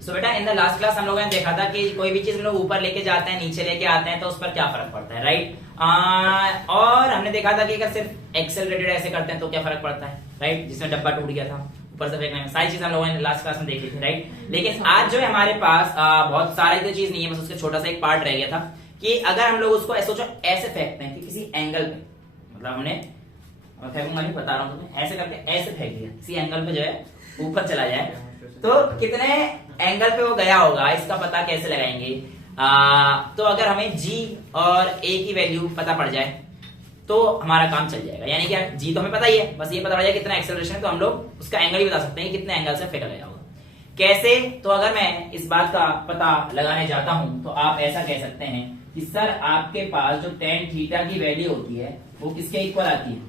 सो बेटा in the last class हम लोगों ने देखा था कि कोई भी चीज हम लोग ऊपर लेके जाते हैं नीचे लेके आते हैं तो उस पर क्या फर्क पड़ता है, राइट। और हमने देखा था कि अगर सिर्फ एक्सेलरेटेड ऐसे करते हैं तो क्या फर्क पड़ता है, राइट, जिसमें डब्बा टूट गया था ऊपर से फेंकने में, सारी चीज हम लोगों ने लास्ट क्लास में देखी थी, राइट। लेकिन आज जो है हमारे पास बहुत सारी तो चीज नहीं है, बस उसका छोटा सा एक पार्ट रह गया था कि अगर हम लोग उसको सोचो ऐसे फेंकते हैं कि किसी एंगल पे, मतलब हमने फेंकूंगा नहीं, बता रहा हूँ तुम्हें, ऐसे करके ऐसे फेंक दिया किसी एंगल पे जो है ऊपर चला जाए तो कितने एंगल पे वो गया होगा इसका पता कैसे लगाएंगे। तो अगर हमें G और A की वैल्यू पता पड़ जाए तो हमारा काम चल जाएगा। यानी क्या, G तो हमें पता ही है, बस ये पता पड़ जाए कितना एक्सेलरेशन है तो हम लोग उसका एंगल ही बता सकते हैं कितने एंगल से फेंका गया होगा। कैसे, तो अगर मैं इस बात का पता लगाने जाता हूं तो आप ऐसा कह सकते हैं कि सर आपके पास जो tan थीटा की वैल्यू होती है वो किसके इक्वल आती है,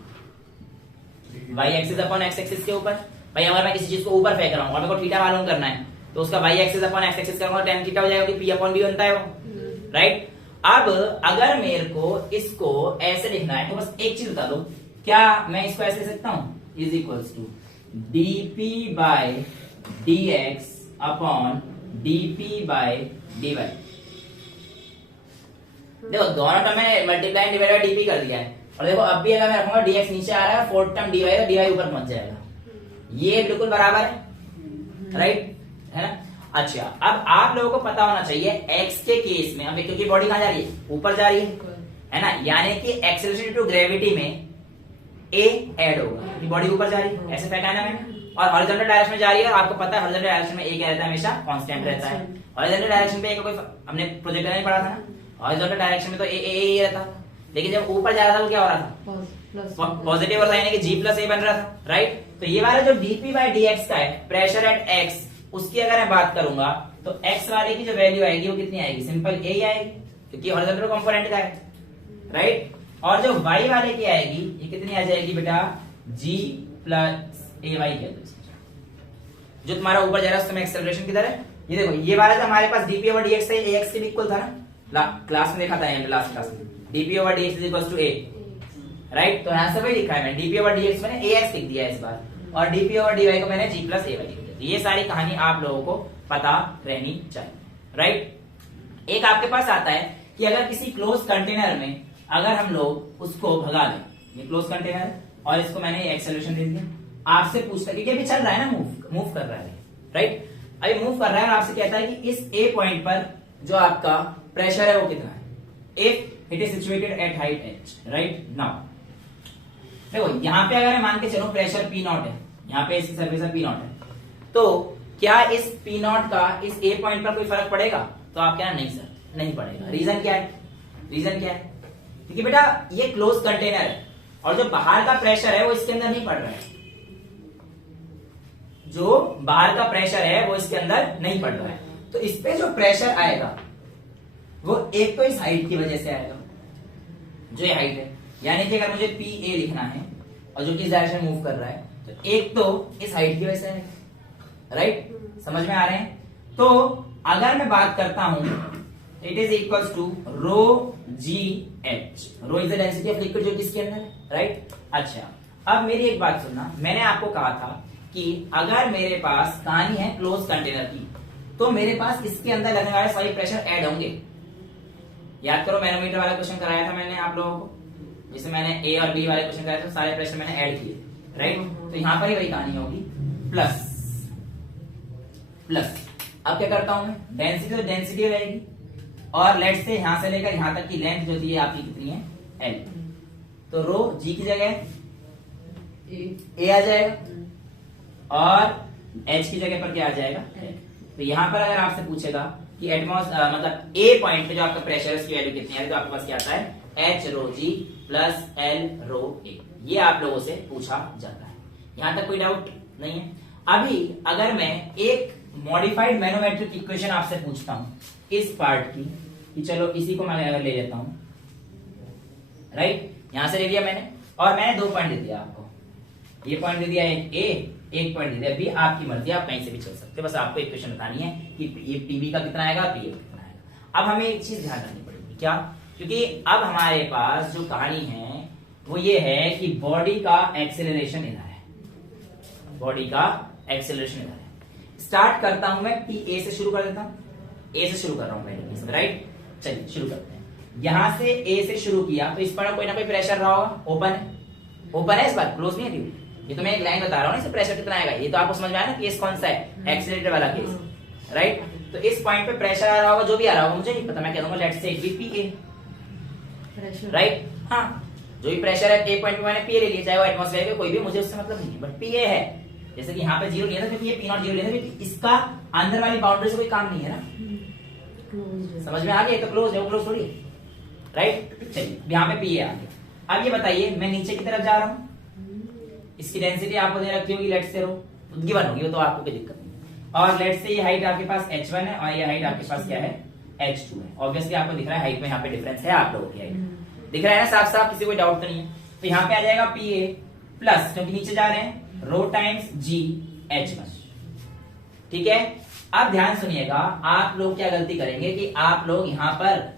y axis upon x axis के ऊपर। भाई अगर मैं किसी चीज को ऊपर फेंक रहा हूँ और मेरे को थीटा मालूम करना है तो उसका y axis upon x axis करूंगा tan थीटा हो जाएगा कि p अपॉन b बनता है वो, राइट। अब अगर मेरे को इसको ऐसे लिखना है तो बस एक चीज बता दो, क्या मैं इसको ऐसे लिख सकता हूँ, is equals to dp by dx upon dp by dy। देखो दोनों टर्म में multiply and divide by dp कर दिया है और देखो अब भी अगर मैं रखूंगा dx नीचे आ रहा है, फोर्थ टर्म dy है, dy ऊपर पहुंच जाएगा, ये बिल्कुल बराबर है, राइट, है ना। अच्छा अब आप लोगों को पता होना चाहिए x के केस में, अब क्योंकि बॉडी कहां जा रही है, ऊपर जा रही है ना, यानी कि एक्सेलरेशन टू ग्रेविटी में a ऐड होगा, ये बॉडी ऊपर जा रही है, ऐसे फेंका है ना मैंने, और हॉरिजॉन्टल डायरेक्शन में जा रही है, और आपको पता है हॉरिजॉन्टल डायरेक्शन में a क्या रहता है, हमेशा कांस्टेंट रहता है। हॉरिजॉन्टल डायरेक्शन पे a का कोई हमने प्रोजेक्टर नहीं पढ़ा था ना, हॉरिजॉन्टल डायरेक्शन में तो a ही रहता था, लेकिन जब ऊपर जा रहा था वो क्या हो रहा था, पॉजिटिव हो रहा था, यानी कि g प्लस a बन रहा था, राइट। तो ये वाला जो dp बाय dx का है प्रेशर एट x, उसकी अगर मैं बात करूंगा तो x वाले की जो वैल्यू आएगी वो कितनी आएगी, सिंपल a ही आएगी क्योंकि हॉरिजॉन्टल कंपोनेंट का है, राइट। और जो y वाले की आएगी ये कितनी आ जाएगी बेटा, g प्लस ay कह दो, जो तुम्हारा ऊपर जा रहा है उसमें एक्सेलरेशन किधर है, ये देखो ये वाला जो हमारे पास dp ओवर dx है ax के भी इक्वल था ना, क्लास में देखा था हमने लास्ट क्लास में, dp over dx is equal to a, right. तो यहां से वही लिखा है मैंने, dp ओवर dx मैंने ax लिख दिया है इस बार, और dp ओवर dy को मैंने g प्लस ay लिख दिया। तो ये सारी कहानी आप लोगों को पता रहनी चाहिए, राइट। एक आपके पास आता है कि अगर किसी क्लोज कंटेनर में अगर हम लोग उसको भगा दें, ये क्लोज कंटेनर है और इसको मैंने एक्सेलरेशन दे दिया, आपसे पूछता है क्योंकि अभी चल रहा है ना, मूव कर रहा है, राइट, अभी मूव कर रहा है और आपसे कहता है कि इस a पॉइंट पर जो आपका प्रेशर है वो कितना है, if it is situated at height h, right. Now देखो यहाँ पे अगर मैं मान के चलूं प्रेशर P नॉट है, यहाँ पे इसकी सरफेस P नॉट है, तो क्या इस P नॉट का इस A पॉइंट पर कोई फर्क पड़ेगा, तो आप क्या, नहीं सर नहीं पड़ेगा। रीजन क्या है, रीजन क्या है, क्योंकि बेटा ये क्लोज कंटेनर है और जो बाहर का प्रेशर है वो इसके अंदर नहीं पड़ रहा है, जो बाहर का प्रेशर है वो इसके अंदर नहीं पड़ रहा है, तो इस पे जो प्रेशर आएगा वो एक तो इस हाइट की वजह से आएगा, जो ये हाइट है, यानी कि अगर मुझे PA लिखना है और जो कि इस डायरेक्शन में मूव कर रहा है तो एक तो इस हाइट की वजह से आएगा, राइट, समझ में आ रहे हैं। तो अगर मैं बात करता हूं it is equals to rho G H, rho is the density of liquid जो किसके अंदर है, राइट। अच्छा अब मेरी एक बात सुनना, मैंने आपको कहा था कि अगर मेरे पास कहानी है क्लोज कंटेनर की तो मेरे पास इसके अंदर लगने वाले सारे प्रेशर ऐड होंगे। याद करो मैनोमीटर वाला क्वेश्चन कराया था मैंने आप लोगों को, जिसमें मैंने A और B वाले क्वेश्चन कराए थे, सारे प्रेशर मैंने ऐड किए, राइट। तो यहां पर ही वही कहानी होगी, प्लस प्लस अब क्या करता हूं मैं, डेंसिटी तो डेंसिटी रहेगी और लेट से यहां से लेकर यहां तक की लेंथ जो थी आपकी कितनी है, L, तो रो G की जगह A आ जाएगा और H की जगह पर क्या आ जाएगा, तो यहां पर अगर आपसे पूछेगा कि एटमॉस्फेयर मतलब A पॉइंट पे जो आपका प्रेशर है उसकी वैल्यू कितनी है, तो आपके पास क्या आता है, H rho G plus L rho A, ये आप लोगों से पूछा जाता है। यहां तक कोई डाउट नहीं है। अभी अगर मैं एक मॉडिफाइड मैनोमेट्रिक इक्वेशन आपसे पूछता हूं इस पार्ट की, कि चलो इसी को मैं ले लेता हूं, राइट, यहां से ले लिया मैंने और मैंने 2 पॉइंट दे दिया आपको, ये पॉइंट दे दिया एक A, एक पॉइंट दे दिया B, आपकी मर्जी, आप कहीं से भी चल सकते, बस आपको इक्वेशन बतानी है कि ये PB का कितना आएगा, PA का कितना आएगा। अब हमें एक चीज ध्यान रखनी पड़ेगी, क्या, क्योंकि अब हमारे पास जो कहानी है वो ये है कि बॉडी का एक्सेलरेशन इधर है, बॉडी का एक्सेलरेशन इधर है, स्टार्ट करता हूं मैं पी ए से शुरू कर देता हूं, ए से शुरू कर रहा हूं पहले, राइट। चलिए शुरू करते हैं। यहां से ए से शुरू किया तो इस पर कोई ना कोई प्रेशर रहा होगा, ओपन है, ओपन है, इस बार क्लोज नहीं है ट्यूब। ये तो मैं एक लाइन बता रहा हूं ना, इससे प्रेशर कितना आएगा, ये तो आपको समझ में आया ना केस कौन सा है, एक्सीलरेटर वाला केस, राइट। तो इस पॉइंट पे प्रेशर आ रहा होगा, जो भी आ रहा होगा मुझे नहीं पता, मैं कह दूंगा let's say it be P A, right. हाँ, जो भी प्रेशर है ए पॉइंट पे मैंने पी ए ले लिया, चाहे वो एटमॉस्फेयर है कोई भी, मुझे उससे मतलब नहीं है, बट पी ए है। जैसे कि यहाँ पे 0 लिया था क्योंकि ये पी नॉट 0 लिया था क्योंकि इसका अंदर वाली बाउंड्री से कोई काम नहीं है ना, समझ में आ गया, तो क्लोज है, वो क्लोज थोड़ी, राइट। चलिए यहाँ पे पी ए आ गया। अब ये बताइए मैं नीचे की तरफ जा रहा हूँ, इसकी डेंसिटी आपको दे रखी होगी, लेट्स से रो गिवन होगी, वो तो आपको कोई दिक्कत नहीं। और लेट्स से ये हाइट आपके पास h1 है और ये हाइट आपके पास क्या है, h2 है। ऑब्वियसली आपको दिख रहा है हाइट में यहाँ पे डिफरेंस है, आप लोगों की हाइट दिख रहा है ना साफ साफ, किसी को डाउट तो नहीं है। तो यहाँ पे आ जाएगा पी ए प्लस, क्योंकि नीचे जा रहे हैं, रो टाइम्स जी h1, ठीक है। अब ध्यान सुनिएगा, आप लोग क्या गलती करेंगे कि आप लोग यहाँ पर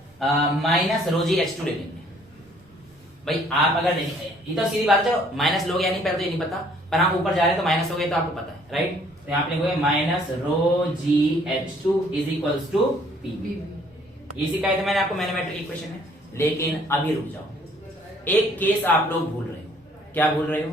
माइनस रो जी h2 लेंगे। भाई आप अगर ये तो सीधी बात है, माइनस लोग या नहीं पहले तो ये नहीं पता, पर हम ऊपर जा रहे हैं तो माइनस हो गए तो आपको पता है, राइट। तो यहाँ पे लिखोगे minus rho ji h2 is equals to P B. ये सिखाया था मैंने आपको, मैथमेटिकल इक्वेशन है। लेकिन अभी रुक जाओ, एक केस आप लोग भूल रहे हो। क्या भूल रहे हो?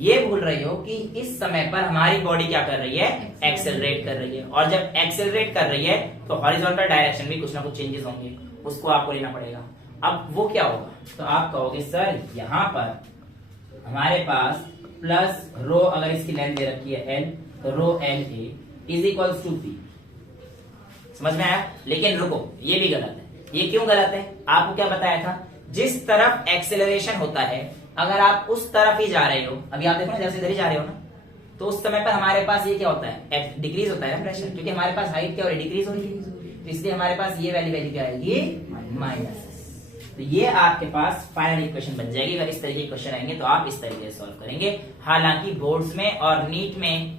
ये भूल रहे हो कि इस समय पर हमारी बॉडी क्या कर रही है, एक्सेलरेट कर रही है। और जब एक्सेलरेट कर रही है तो हॉरिजॉन्टल डायरेक्शन में कुछ ना कुछ चेंजेस होंगे, उसको आपको लेना पड़ेगा। अब वो क्या होगा, तो आप कहोगे सर यहाँ पर हमारे पास प्लस रो, अगर इसकी लेंथ दे रखी है एल, तो rho L A is equals to P. समझ में आया? लेकिन रुको, ये भी गलत है। ये क्यों गलत है? आपको क्या बताया था, जिस तरफ एक्सेलरेशन होता है अगर आप उस तरफ ही जा रहे हो, अभी आप देखो ना जैसे इधर ही जा रहे हो ना, तो उस समय पर हमारे पास ये क्या होता है, डिक्रीज होता है ना प्रेशर, क्योंकि हमारे पास हाइट क्या हो रही है, डिक्रीज हो रही है। तो इसलिए हमारे पास ये वैल्यू क्या आएगी, माइनस। तो ये आपके पास फाइनल इक्वेशन बन जाएगी। अगर इस तरीके के क्वेश्चन आएंगे तो आप इस तरीके से सॉल्व करेंगे। हालांकि बोर्ड्स में और नीट में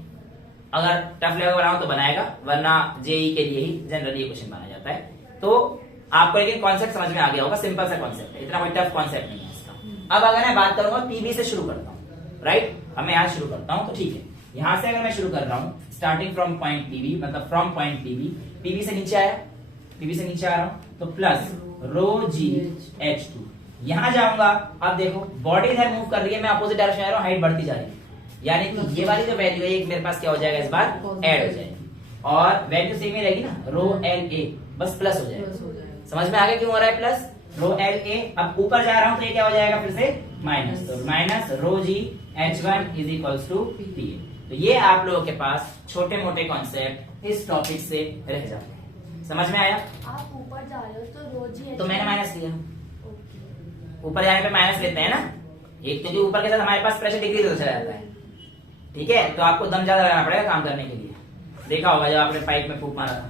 अगर टफ लेवल बनाओ तो बनाएगा, वरना जेई के लिए ही जनरली ये क्वेश्चन बनाया जाता है। तो आपको लेकिन कॉन्सेप्ट समझ में आ गया होगा, सिंपल सा कॉन्सेप्ट है, इतना कोई टफ कॉन्सेप्ट नहीं है इसका। अब अगर मैं बात करूंगा पीबी से शुरू करता हूँ, राइट। अब मैं यहाँ शुरू करता हूँ, तो ठीक है, यहां से अगर मैं शुरू कर रहा हूँ स्टार्टिंग फ्रॉम पॉइंट पीबी, मतलब फ्रॉम पॉइंट पीबी, पीबी से नीचे आया, पीबी से नीचे आ रहा हूँ, तो प्लस रो जी h2, यहां जाऊंगा। अब देखो बॉडी इधर मूव कर रही है, मैं अपोजिट डायरेक्शन जा रहा हूँ, हाइट बढ़ती जा रही है, यानी कि ये वाली जो वैल्यू है एक मेरे पास क्या हो जाएगा, इस बार ऐड हो जाएगी, और वैल्यू सेम ही रहेगी ना, रो एल ए, बस प्लस हो जाएगा। समझ में आ गया क्यों हो रहा है प्लस, रो एल ए। अब ऊपर जा रहा हूं तो ये क्या हो जाएगा फिर से माइनस, तो minus rho ji h1 is equals to P. तो ये आप लोगों के पास छोटे मोटे कॉन्सेप्ट इस टॉपिक से रह जाते हैं। समझ में आया? आप ऊपर जा रहे हो तो रोजी, तो मैंने माइनस लिया, ऊपर जाने पे माइनस लेते हैं ना, एक क्योंकि ऊपर के साथ हमारे पास प्रेशर डिक्रीज होता जाता है, ठीक है। तो आपको दम ज्यादा लगाना पड़ेगा काम करने के लिए। देखा होगा जब आपने पाइप में फूंक मारा था,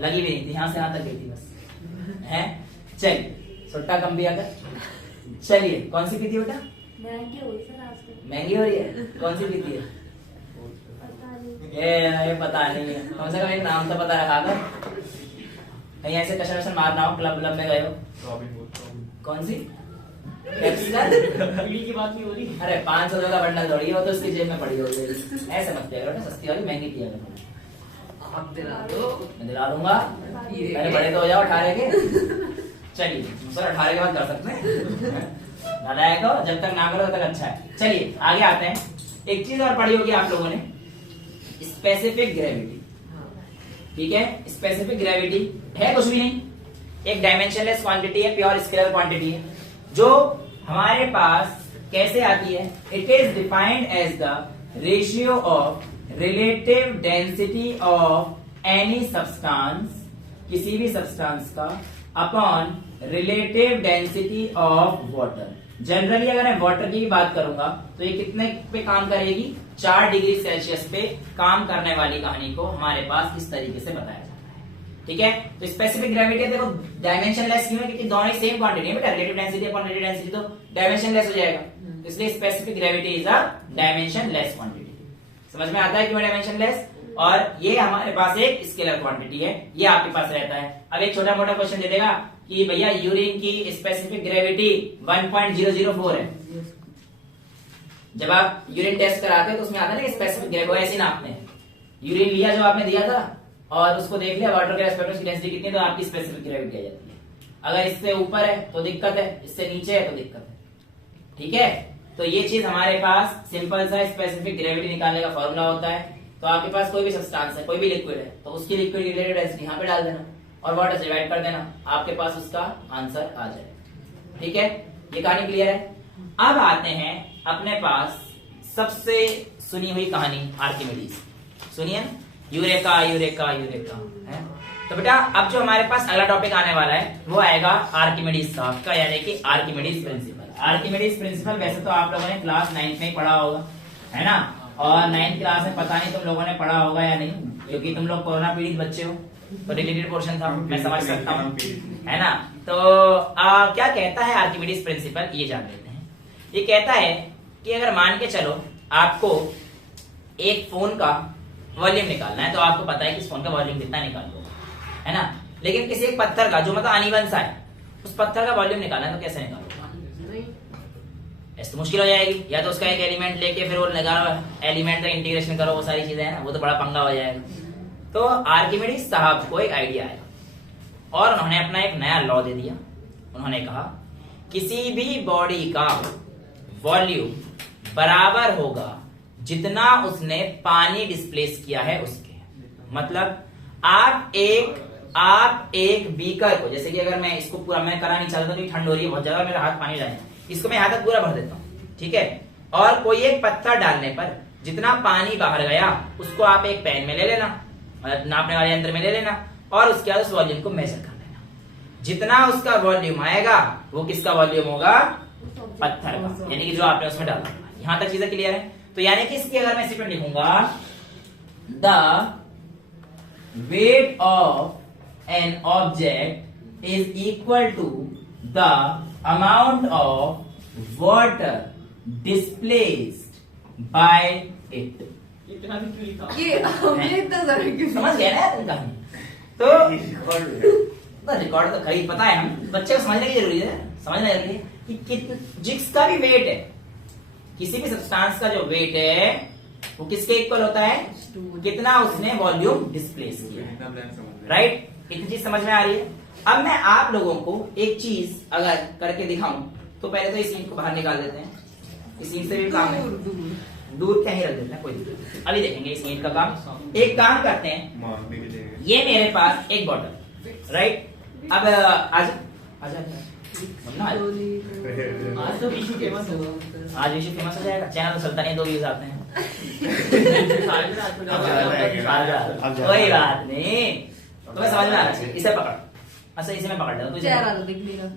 लगी भी नहीं थी, यहां से यहां तक गई थी बस, है। चलिए सुट्टा कम भी अगर, चलिए कौन सी पीती है बेटा? महंगी हो रही है आजकल। महंगी हो रही है, कौन सी पीती है? ये पता नहीं है, कम से कम एक नाम तो पता रखा कर, कहीं ऐसे कशन वशन मारना हो, क्लब में गए हो। कौन सी पीढ़ी की बात नहीं हो रही। अरे 500 का बंडल थोड़ी है, वो तो उसकी जेब में पड़ी होगी, ऐसे मत किया करो, सस्ती वाली महंगी किया करो। आप दिला दो, मैं दिला दूंगा, पहले बड़े तो हो जाओ 18 के। चलिए सर 18 के बाद कर सकते हैं, दादा को जब तक ना करो तब तक अच्छा है। चलिए आगे आते हैं। एक चीज और पढ़ी होगी आप लोगों ने, स्पेसिफिक ग्रेविटी, ठीक है। स्पेसिफिक ग्रेविटी है कुछ भी नहीं, एक डायमेंशनलेस क्वांटिटी है, प्योर स्केलर क्वांटिटी है, जो हमारे पास कैसे आती है, it is defined as the ratio of relative density of any substance, किसी भी सब्सटेंस का, upon relative density of water. Generally अगर मैं वाटर की भी बात करूंगा तो ये कितने पे काम करेगी, 4 डिग्री सेल्सियस पे काम करने वाली कहानी को हमारे पास इस तरीके से बताया जाता है, ठीक है। तो स्पेसिफिक ग्रेविटी देखो डायमेंशनलेस क्यों है, क्योंकि दोनों ही सेम क्वांटिटी है बेटा, relative density upon relative density तो डायमेंशनलेस हो जाएगा, इसलिए specific gravity is a dimensionless quantity. समझ में आता है क्यों डायमेंशनलेस? और ये हमारे पास एक स्केलर क्वांटिटी है, ये आपके पास रहता है। अब एक छोटा मोटा क्वेश्चन दे देगा कि भैया यूरिन की स्पेसिफिक ग्रेविटी 1.004 है। जब आप यूरिन टेस्ट कराते हो तो उसमें आता है ना स्पेसिफिक ग्रेविटी, ऐसे नापते हैं, यूरिन लिया जो आपने दिया था और उसको देख लिया वाटर के रेस्पेक्ट में उसकी डेंसिटी कितनी है, तो आपकी स्पेसिफिक ग्रेविटी आ जाती है। अगर इससे ऊपर है तो दिक्कत है, इससे नीचे है तो दिक्कत है। ठीक है, तो ये चीज हमारे पास सिंपल सा स्पेसिफिक ग्रेविटी निकालने का फॉर्मूला होता है। तो आपके पास कोई भी सब्सटेंस है, कोई भी लिक्विड है, तो उसकी लिक्विड रिलेटेड डेंसिटी यहाँ पे डाल देना और वाटर से डिवाइड कर देना, आपके पास उसका आंसर आ जाएगा। ठीक है, ये कहानी क्लियर है। अब आते हैं अपने पास सबसे सुनी हुई कहानी आर्किमिडीज। सुनिए, यूरेका यूरेका यूरेका है। तो बेटा अब जो हमारे पास अगला टॉपिक आने वाला है वो आएगा आर्किमिडीज साहब का, यानी कि आर्किमिडीज प्रिंसिपल। आर्किमिडीज प्रिंसिपल वैसे तो आप लोगों ने क्लास 9 में ही पढ़ा होगा, है ना, और 9th क्लास में पता नहीं तुम लोगों ने पढ़ा होगा या नहीं, क्योंकि तुम लोग कोरोना पीड़ित बच्चे हो, तो रिलेटेड पोर्शन था, मैं समझ सकता हूँ, है ना। तो क्या कहता है आर्किमिडीज प्रिंसिपल, ये जान लेते हैं। ये कहता है कि अगर मान के चलो आपको एक फोन का वॉल्यूम निकालना है, तो आपको पता है कि इस फोन का वॉल्यूम कितना निकाल लो, है ना, लेकिन किसी एक पत्थर का जो मतलब अनइवन सा है, उस पत्थर का वॉल्यूम निकालना है तो कैसे निकालोगे? ऐसे तो मुश्किल हो जाएगी, या तो उसका एक एलिमेंट लेके फिर वो लगाओ, एलिमेंट का इंटीग्रेशन करो, वो सारी चीजें हैं ना, वो तो बड़ा पंगा हो जाएगा। तो आर्किमिडीज साहब को एक आइडिया आया और उन्होंने अपना एक नया लॉ दे दिया। उन्होंने कहा किसी भी बॉडी का वॉल्यूम बराबर होगा जितना उसने पानी डिस्प्लेस किया है उसके। मतलब आप एक बीकर को, जैसे कि अगर मैं इसको पूरा, मैं करा नहीं चाहता तो ठंड हो रही है बहुत ज्यादा, मेरा हाथ पानी जाए, इसको मैं यहाँ तक पूरा भर देता हूँ, ठीक है, और कोई एक पत्थर डालने पर जितना पानी बाहर गया उसको आप एक पेन में ले लेना, मतलब नापने वाले यंत्र में ले लेना, और उसके बाद उस वॉल्यूम को मेजर कर लेना। जितना उसका वॉल्यूम आएगा वो किसका वॉल्यूम होगा? पत्थर का, यानी कि जो आपने उसमें डाला। यहां तक चीजें क्लियर है। तो यानी कि इसकी अगर मैं स्टेटमेंट लिखूंगा, the weight of an object is equal to the amount of water displaced by it. समझ गए ना तुम कहानी? तो रिकॉर्ड तो खरीद पता है, हम बच्चे को समझने की जरूरी है, समझना जरूरी है कि जिसका भी वेट है, किसी भी सब्सटेंस का जो वेट है वो किसके इक्वल होता है? कितना उसने वॉल्यूम डिस्प्लेस किया, राइट। इतनी चीज समझ में आ रही है। अब मैं आप लोगों को एक चीज अगर करके दिखाऊं, तो पहले तो इस ईंट को बाहर निकाल देते हैं। इस ईंट से भी काम है, दूर कहीं रख देते हैं, कोई दिक्कत नहीं। अभी देखेंगे इस ईंट का काम। एक काम करते हैं, ये मेरे पास एक बॉटल, राइट। अब आज तो विशु फेमस होगा, आज विशु फेमस हो जाएगा, चैनल तो चलता नहीं, 2 व्यूज आते हैं। कोई बात नहीं, तुम्हें समझ में आ रहा है। इसे पकड़, अच्छा इसे मैं पकड़ लेता हूँ। चेहरा तो दिख नहीं रहा,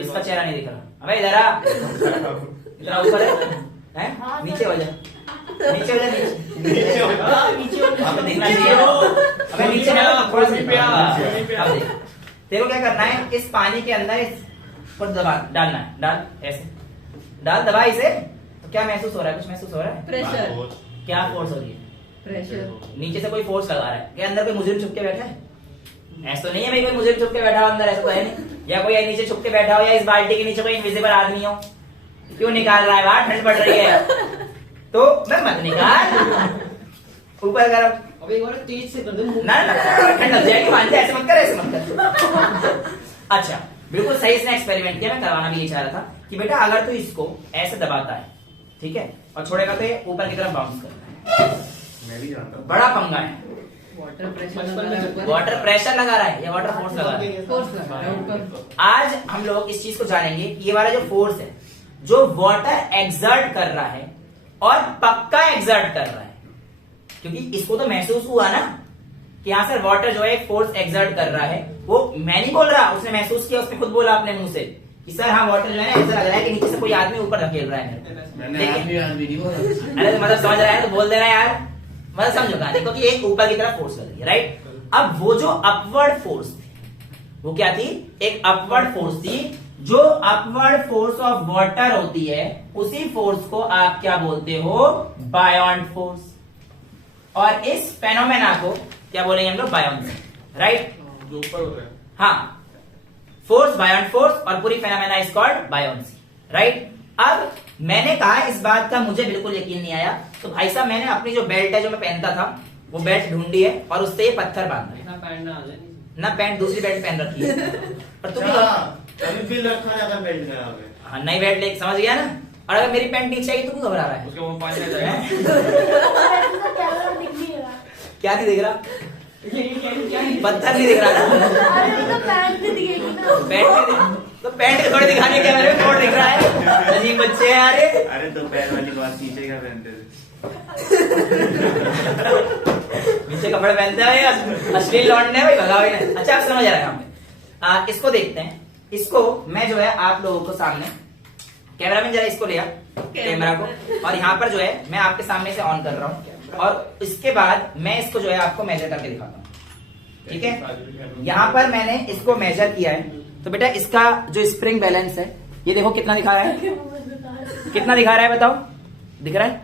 इसका चेहरा नहीं दिख रहा। अबे इधर आ, इतना ऊपर है, नीचे हो जा, नीचे हो जा, नीचे हो जा, नीचे हो जा, अब दिखना चाहिए। अबे नीचे ना, थोड़ा सा अब देख। तेरे को क्या करना है, इस पानी के अंदर इसको दबा डालना है, डाल, ऐसे डाल, दबा इसे। तो क्या महसूस हो रहा है? कुछ महसूस हो रहा है? प्रेशर। क्या फोर्स हो रही है? प्रेशर। नीचे से कोई फोर्स लगा रहा है क्या? अंदर कोई मुजरिम छुप के बैठा है? ऐसा तो नहीं है भाई कोई मुजरिम छुप के बैठा हो अंदर, ऐसा तो है नहीं। या कोई नीचे छुप के बैठा हो, या इस बाल्टी के नीचे कोई इनविजिबल आदमी हो। क्यों निकाल रहा है बाहर? ठंड पड़ रही है तो मैं मत निकाल, ऊपर गरम। अबे एक बार तेज से कर दो, ना ठंड लग जाएगी, मान जाए, ऐसे मत कर, ऐसे मत कर। अच्छा, बिल्कुल सही इसने एक्सपेरिमेंट किया। मैं करवाना भी ये चाह रहा था कि बेटा अगर तू इसको ऐसे दबाता है, ठीक है, और छोड़ेगा तो ये ऊपर की तरफ बाउंस करता है। मैं भी जानता हूं। बड़ा पंगा है। वाटर प्रेशर लगा रहा है या वाटर फोर्स लगा रहा है? फोर्स लगा रहा है ऊपर। आज हम लोग इस चीज को जानेंगे कि ये वाला जो फोर्स है, जो वाटर एक्सर्ट कर रहा है और पक्का एक्सर्ट कर रहा है, क्योंकि इसको तो महसूस हुआ ना कि हाँ सर वाटर जो है फोर्स एक्सर्ट कर रहा है। वो मैं नहीं बोल रहा, उसने महसूस किया, उसने खुद बोला अपने मुंह से कि सर हाँ वाटर जो है ना ऐसा लग रहा है कि नीचे से कोई आदमी ऊपर धकेल रहा है। मैंने आदमी नहीं बोला। अरे तो मतलब समझ रहा है तो बोल देना यार, मतलब समझो कहानी को कि एक ऊपर की तरफ फोर्स लग रही है, राइट। अब वो जो अपवर्ड फोर्स थी वो क्या थी? एक अपवर्ड फोर्स थी। जो अपवर्ड फोर्स ऑफ वाटर होती है उसी फोर्स को आप क्या बोलते हो? बायोंट फोर्स। और इस फेनोमेना को क्या बोलेंगे हम लोग? Buoyancy, right. जो ऊपर होता है, हाँ, फोर्स बायोंट फोर्स, और पूरी phenomena is called buoyancy, right. अब मैंने कहा इस बात का मुझे बिल्कुल यकीन नहीं आया, तो भाई साहब मैंने अपनी जो बेल्ट है जो मैं पहनता था वो बेल्ट ढूंढी है और उससे ये पत्थर बांधा है ना पैंट ना ले ना, पैंट दूसरी बेल्ट पहन रखी है पर तुम कभी फील रखा जाता बेल्ट में यहाँ पे। हाँ नई बेल्ट लेके समझ गया ना। और अगर मेरी पैंट नीचे आई तो क्यों घबरा रहा है? उसके मुंह पानी आ जाएगा। कैमरा दिख नहीं रहा। क्या नहीं दिख रहा? पत्थर नहीं दिख रहा अरे तो पैंट नहीं दिखेगी ना। पैंट नहीं दिख तो पैंट थोड़ी दिखाने के मेरे में थोड़ा दिख रहा है। अजीब बच्चे हैं यार ये। अरे तो पैर वाली बात नीचे क्या पहनते थे? नीचे कपड़े पहनते हैं अश्लील लौटने भाई भगा हुए हैं। अच्छा आप समझ आ रहा है हमें। इसको देखते हैं। इसको मैं जो है आप लोगों को सामने कैमरा में जरा इसको लिया कैमरा को और यहाँ पर जो है मैं आपके सामने से ऑन कर रहा हूँ और इसके बाद मैं इसको जो है आपको मेजर करके दिखाता हूँ। ठीक है, यहाँ पर मैंने इसको मेजर किया है तो बेटा इसका जो स्प्रिंग बैलेंस है ये देखो कितना दिखा रहा है, कितना दिखा रहा है बताओ? दिख रहा है?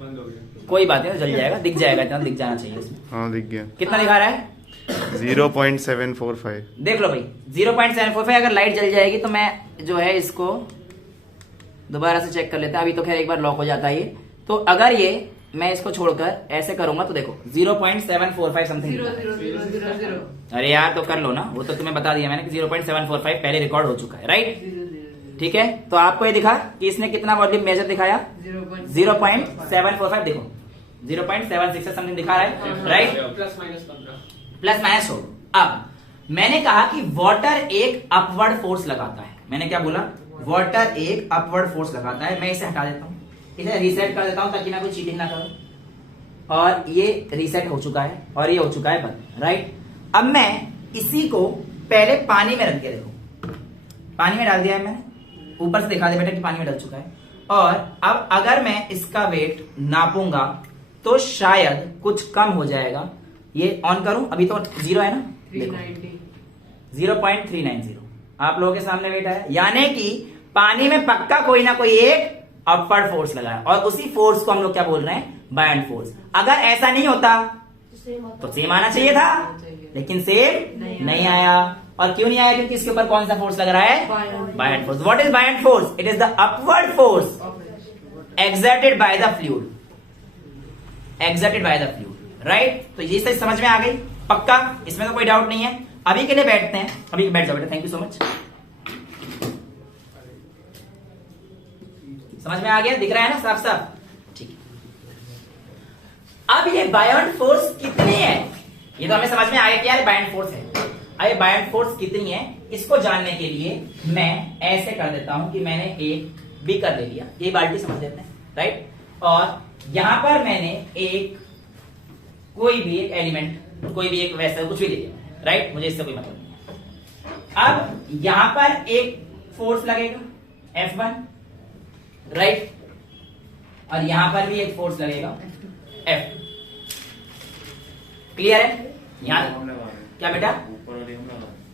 बंद हो गया। कोई बात नहीं जल जाएगा, दिख जाएगा, इतना दिख जाना चाहिए इसमें। हाँ दिख गया। कितना दिखा रहा है? 0.745। देख लो भाई 0.745। अगर लाइट जल जाएगी तो मैं जो है इसको दोबारा से चेक कर लेता है। अभी तो खैर एक बार लॉक हो जाता है ये। तो अगर ये मैं इसको छोड़कर ऐसे करूंगा तो देखो 0.745 समथिंग। 0.000 अरे यार तो कर लो ना, वो तो तुम्हें बता दिया मैंने कि 0.745 पहले रिकॉर्ड हो चुका है, राइट? ठीक है, तो आपको ये दिखा कि इसने कितना वॉल्यूम मेजर दिखाया? 0.745। देखो 0.76 समथिंग दिखा रहा है, राइट? प्लस माइनस हो। अब मैंने कहा कि वाटर एक अपवर्ड फोर्स लगाता है। मैंने क्या बोला? वाटर एक अपवर्ड फोर्स लगाता है। मैं इसे हटा देता हूं, इसे रीसेट कर देता हूं ताकि मैं कोई चीटिंग ना करूं। और ये रीसेट हो चुका है और ये हो चुका है बंद, राइट? अब मैं इसी को पहले पानी में रख के देखो, पानी में डाल दिया है मैंने, ऊपर से दिखा दे बेटा कि पानी में डल चुका है। और अब अगर मैं इसका वेट नापूंगा तो शायद कुछ कम हो जाएगा। ये ऑन करूं, अभी तो 0 है ना, 0.390 आप लोगों के सामने वेट है, यानी कि पानी में पक्का कोई ना कोई एक अपवर्ड फोर्स लगा है और उसी फोर्स को हम लोग क्या बोल रहे हैं? Buoyant force. अगर ऐसा नहीं होता तो सेम आना चाहिए था, लेकिन सेम नहीं आया। और क्यों नहीं आया? क्योंकि इसके ऊपर कौन सा फोर्स लग रहा है? Buoyant force. What is buoyant force? It is the upward force exerted by the fluid, exerted by the fluid, right? तो ये सच समझ में आ गई पक्का, इसमें तो कोई डाउट नहीं है। अभी के लिए बैठते हैं, अभी बैठ जाओ बेटा, थैंक यू सो मच। समझ में आ गया? दिख रहा है ना साफ साफ? ठीक है। अब ये बायंड फोर्स कितनी है ये तो हमें समझ में आ गया कि यार बायंड फोर्स है। अब ये बायंड फोर्स कितनी है इसको जानने के लिए मैं ऐसे कर देता हूं कि मैंने एक बीकर ले लिया, ये बाल्टी समझ लेते हैं, राइट? और यहां पर मैंने एक कोई भी एक एलिमेंट, कोई भी एक वैसा कुछ भी ले लिया, राइट? मुझे इससे कोई मतलब नहीं है। अब यहां पर एक फोर्स लगेगा F1, राइट? और यहां पर भी एक फोर्स लगेगा F। क्लियर है? यहां क्या बेटा?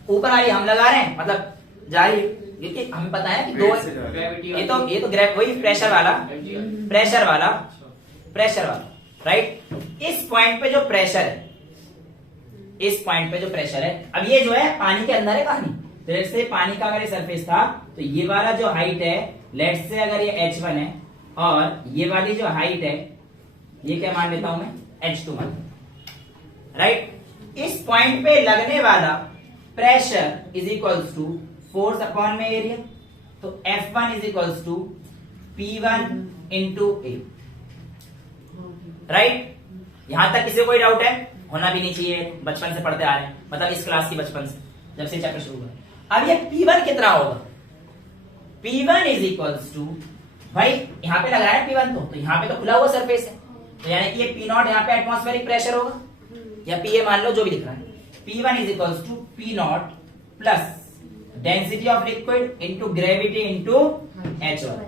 ऊपर वाली हम लगा रहे हैं, मतलब जा रही है, क्योंकि हमें पता है कि दो, ये तो ग्रेव वही प्रेशर वाला, राइट? इस पॉइंट पे जो प्रेशर है, इस पॉइंट पे जो प्रेशर है, अब ये जो है पानी के अंदर है कहानी। तो लेट्स से पानी का अगर ये सरफेस था तो ये वाला जो हाइट है, लेट्स से अगर ये H1 है और ये वाली जो हाइट है ये क्या मान लेता हूं मैं? H2 मान, राइट? इस पॉइंट पे लगने वाला pressure is equals to force upon में एरिया। तो F1 is equals to P1 into A, right? यहां तक किसी को कोई डाउट है? होना भी नहीं चाहिए, बचपन से पढ़ते आ रहे हैं, मतलब इस क्लास की बचपन से जब से चैप्टर शुरू हुआ। अब ये P1 कितना होगा? P1 इज इक्वल्स टू, भाई यहां पे लगा है P1 तो यहां पे तो खुला हुआ सरफेस है, तो यानी कि ये P0 यहां पे एटमॉस्फेरिक प्रेशर होगा या PA मान लो, जो भी दिख रहा है। P1 is equals to P0 plus density of liquid into gravity into H1,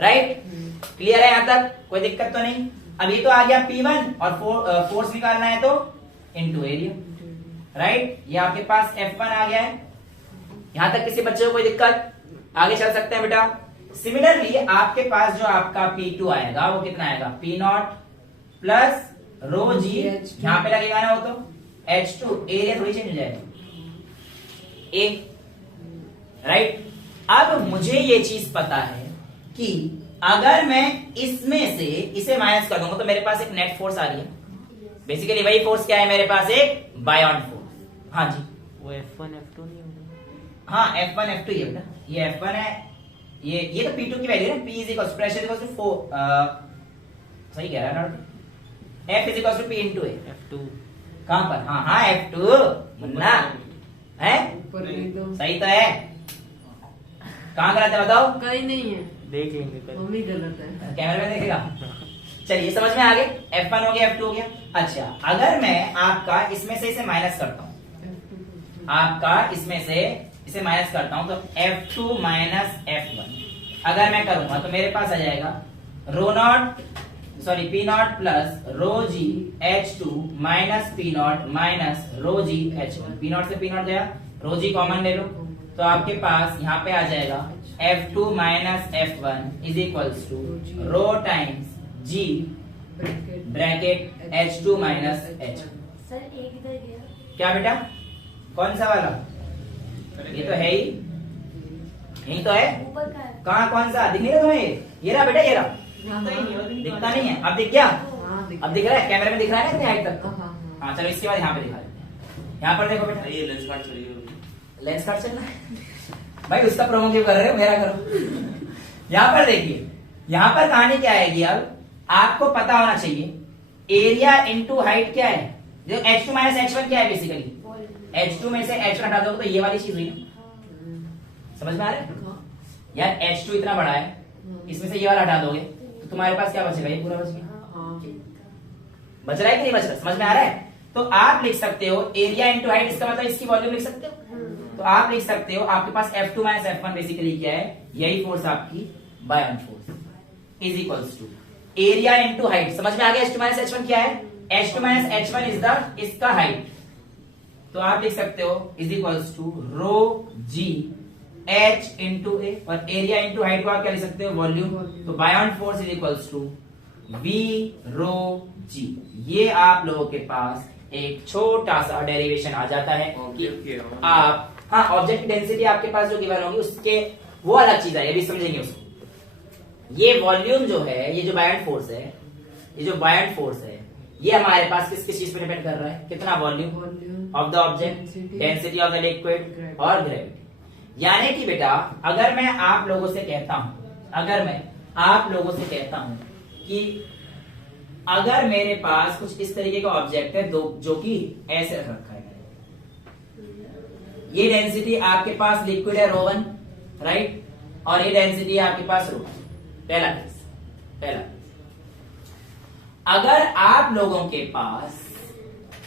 right? Clear है? यहां तक कोई दिक्कत तो नहीं? अब ये तो आ गया P1 और फोर्स निकालना है तो इंटू एरिया, राइट? ये आपके पास F1 आ गया है। यहां तक किसी बच्चे को कोई दिक्कत? आगे चल सकते हैं बेटा। सिमिलरली आपके पास जो आपका P2 आएगा वो कितना आएगा? P0 प्लस रो जी, यहां पे लगेगा ना वो तो H2, एरिया थोड़ी चेंज हो जाएगा A, राइट? अब मुझे ये चीज पता है कि अगर मैं इसमें से इसे माइनस कर दूंगा तो मेरे पास एक नेट फोर्स आ रही है, बेसिकली वही फोर्स क्या है मेरे पास, एक बायॉन्ड फोर्स। हाँ जी, वो F1 F2 नहीं होगा? हाँ F1 F2 ये बेटा, ये F1 है, ये तो P2 की वैल्यू है। P is equal pressure equal to 4, सही कह रहा है ना, F is equal to P into A। F2 कहां पर? हाँ हाँ F2 मुन्ना है, ऊपर नहीं तो सही तो है। कहां गलत है बताओ, कहीं नहीं है, देख लेंगे कल। मम्मी गलत है। कैमरे में देखेगा। चलिए समझ में आ गए, F1 हो गया F2 हो गया। अच्छा अगर मैं आपका इसमें से इसे माइनस करता हूं, आपका इसमें से इसे माइनस करता हूं, तो F2 माइनस F1 अगर मैं करूंगा तो मेरे पास आ जाएगा rho naught sorry P naught plus rho जी H2 minus P naught minus rho जी H1। P नॉट से P नॉट गया, रो जी कॉमन ले लो, तो आपके पास यहाँ पे आ जाएगा F2 minus F1 is equals to rho times G bracket H2 minus H1। Sir एक इधर गया। क्या बेटा, कौन सा वाला? ये तो है ही, यही तो है। ऊपर का है। कहाँ कौन सा दिख नहीं रहा तुम्हें? ये रहा बेटा, ये रहा, दिखता नहीं है। अब दिख गया, अब दिख रहा है, कैमरे में दिख रहा है ना इतनी हाइट तक। हाँ चलो इसके बाद यहाँ पे दिखा देते हैं। यहाँ पर देखो बेटा, ये लेंस कार्ड चलिए, लेंस कार्ड चल रहा है भाई, उसका प्रोमो क्यों कर रहे हो, मेरा करो। यहाँ पर देखिए, यहाँ पर कहानी क्या आएगी, अब आपको पता होना चाहिए एरिया इनटू हाइट क्या है, जो H2 माइनस H1 क्या है बेसिकली, H2 में से H1 हटा दोगे तो ये वाली चीज हुई ना, समझ में आ रहा है यार। H2 इतना बड़ा है, इसमें से ये वाला हटा दोगे तो तुम्हारे पास क्या बचेगा, ये पूरा बच गया। बच रहा है कि नहीं बच रहा, समझ में आ रहा है। तो आप लिख सकते हो एरिया इनटू हाइट, इसका मतलब इसकी वॉल्यूम लिख सकते हो। तो आप लिख सकते हो आपके पास F2 माइनस F1 बेसिकली क्या है, यही फोर्स आपकी buoyant force is equals to area into height. समझ में आ गया H2 माइनस H1 क्या है, H2 minus H1 is the इसका हाइट, तो आप लिख सकते हो is equals to rho g H into A, और एरिया इंटू हाइट को आप क्या लिख सकते हो, वॉल्यूम। तो buoyant force is equals to V rho g. ये आप लोगों के पास एक छोटा सा डेरिवेशन आ जाता है कि आप, हाँ ऑब्जेक्ट की डेंसिटी आपके पास जो गिवन होगी उसके वो अलग चीज है, ये भी समझेंगे उसको। ये वॉल्यूम जो है, ये जो बायॉन्ड फोर्स है, ये जो बायॉन्ड फोर्स है, ये हमारे पास किस किस चीज पे डिपेंड कर रहा है, कितना volume of the object, density of the liquid और ग्रेविटी। यानी कि बेटा अगर मैं आप लोगों से कहता हूं, अगर मैं आप लोगों से कहता हूं कि अगर मेरे पास कुछ इस तरीके का ऑब्जेक्ट है जो कि ऐसे रखा है, ये डेंसिटी आपके पास लिक्विड है रो1, राइट, और ये डेंसिटी आपके पास रो2। पहला केस, अगर आप लोगों के पास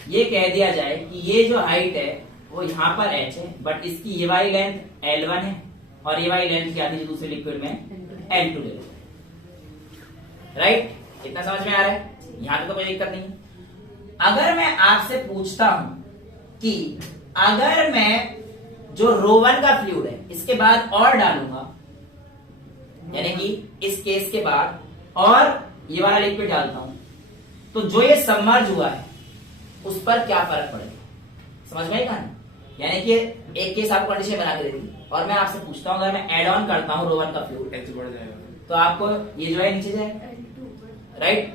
ये कह दिया जाए कि ये जो हाइट है वो यहां पर h है, बट इसकी ये वाली लेंथ L1 है और ये वाली लेंथ क्या थी दूसरे लिक्विड में L2 ले लो, राइट। इतना समझ में आ रहा है, यहां तो कोई दिक्कत नहीं है। अगर मैं आपसे पूछता हूं कि अगर मैं जो रो1 का फ्लूइड है इसके बाद और डालूंगा, यानी कि इस केस के बाद और ये वाला लिक्विड डालता हूं, तो जो ये सबमर्ज हुआ है उस पर क्या फर्क पड़ेगा, समझ में आएगा। यानी कि एक केस आपको कंडीशन बना के देती, और मैं आपसे पूछता हूं अगर मैं एड ऑन करता हूं रो1 का फ्लूइड H बढ़ जाएगा, तो आपको ये जो है नीचे जाएगा, राइट।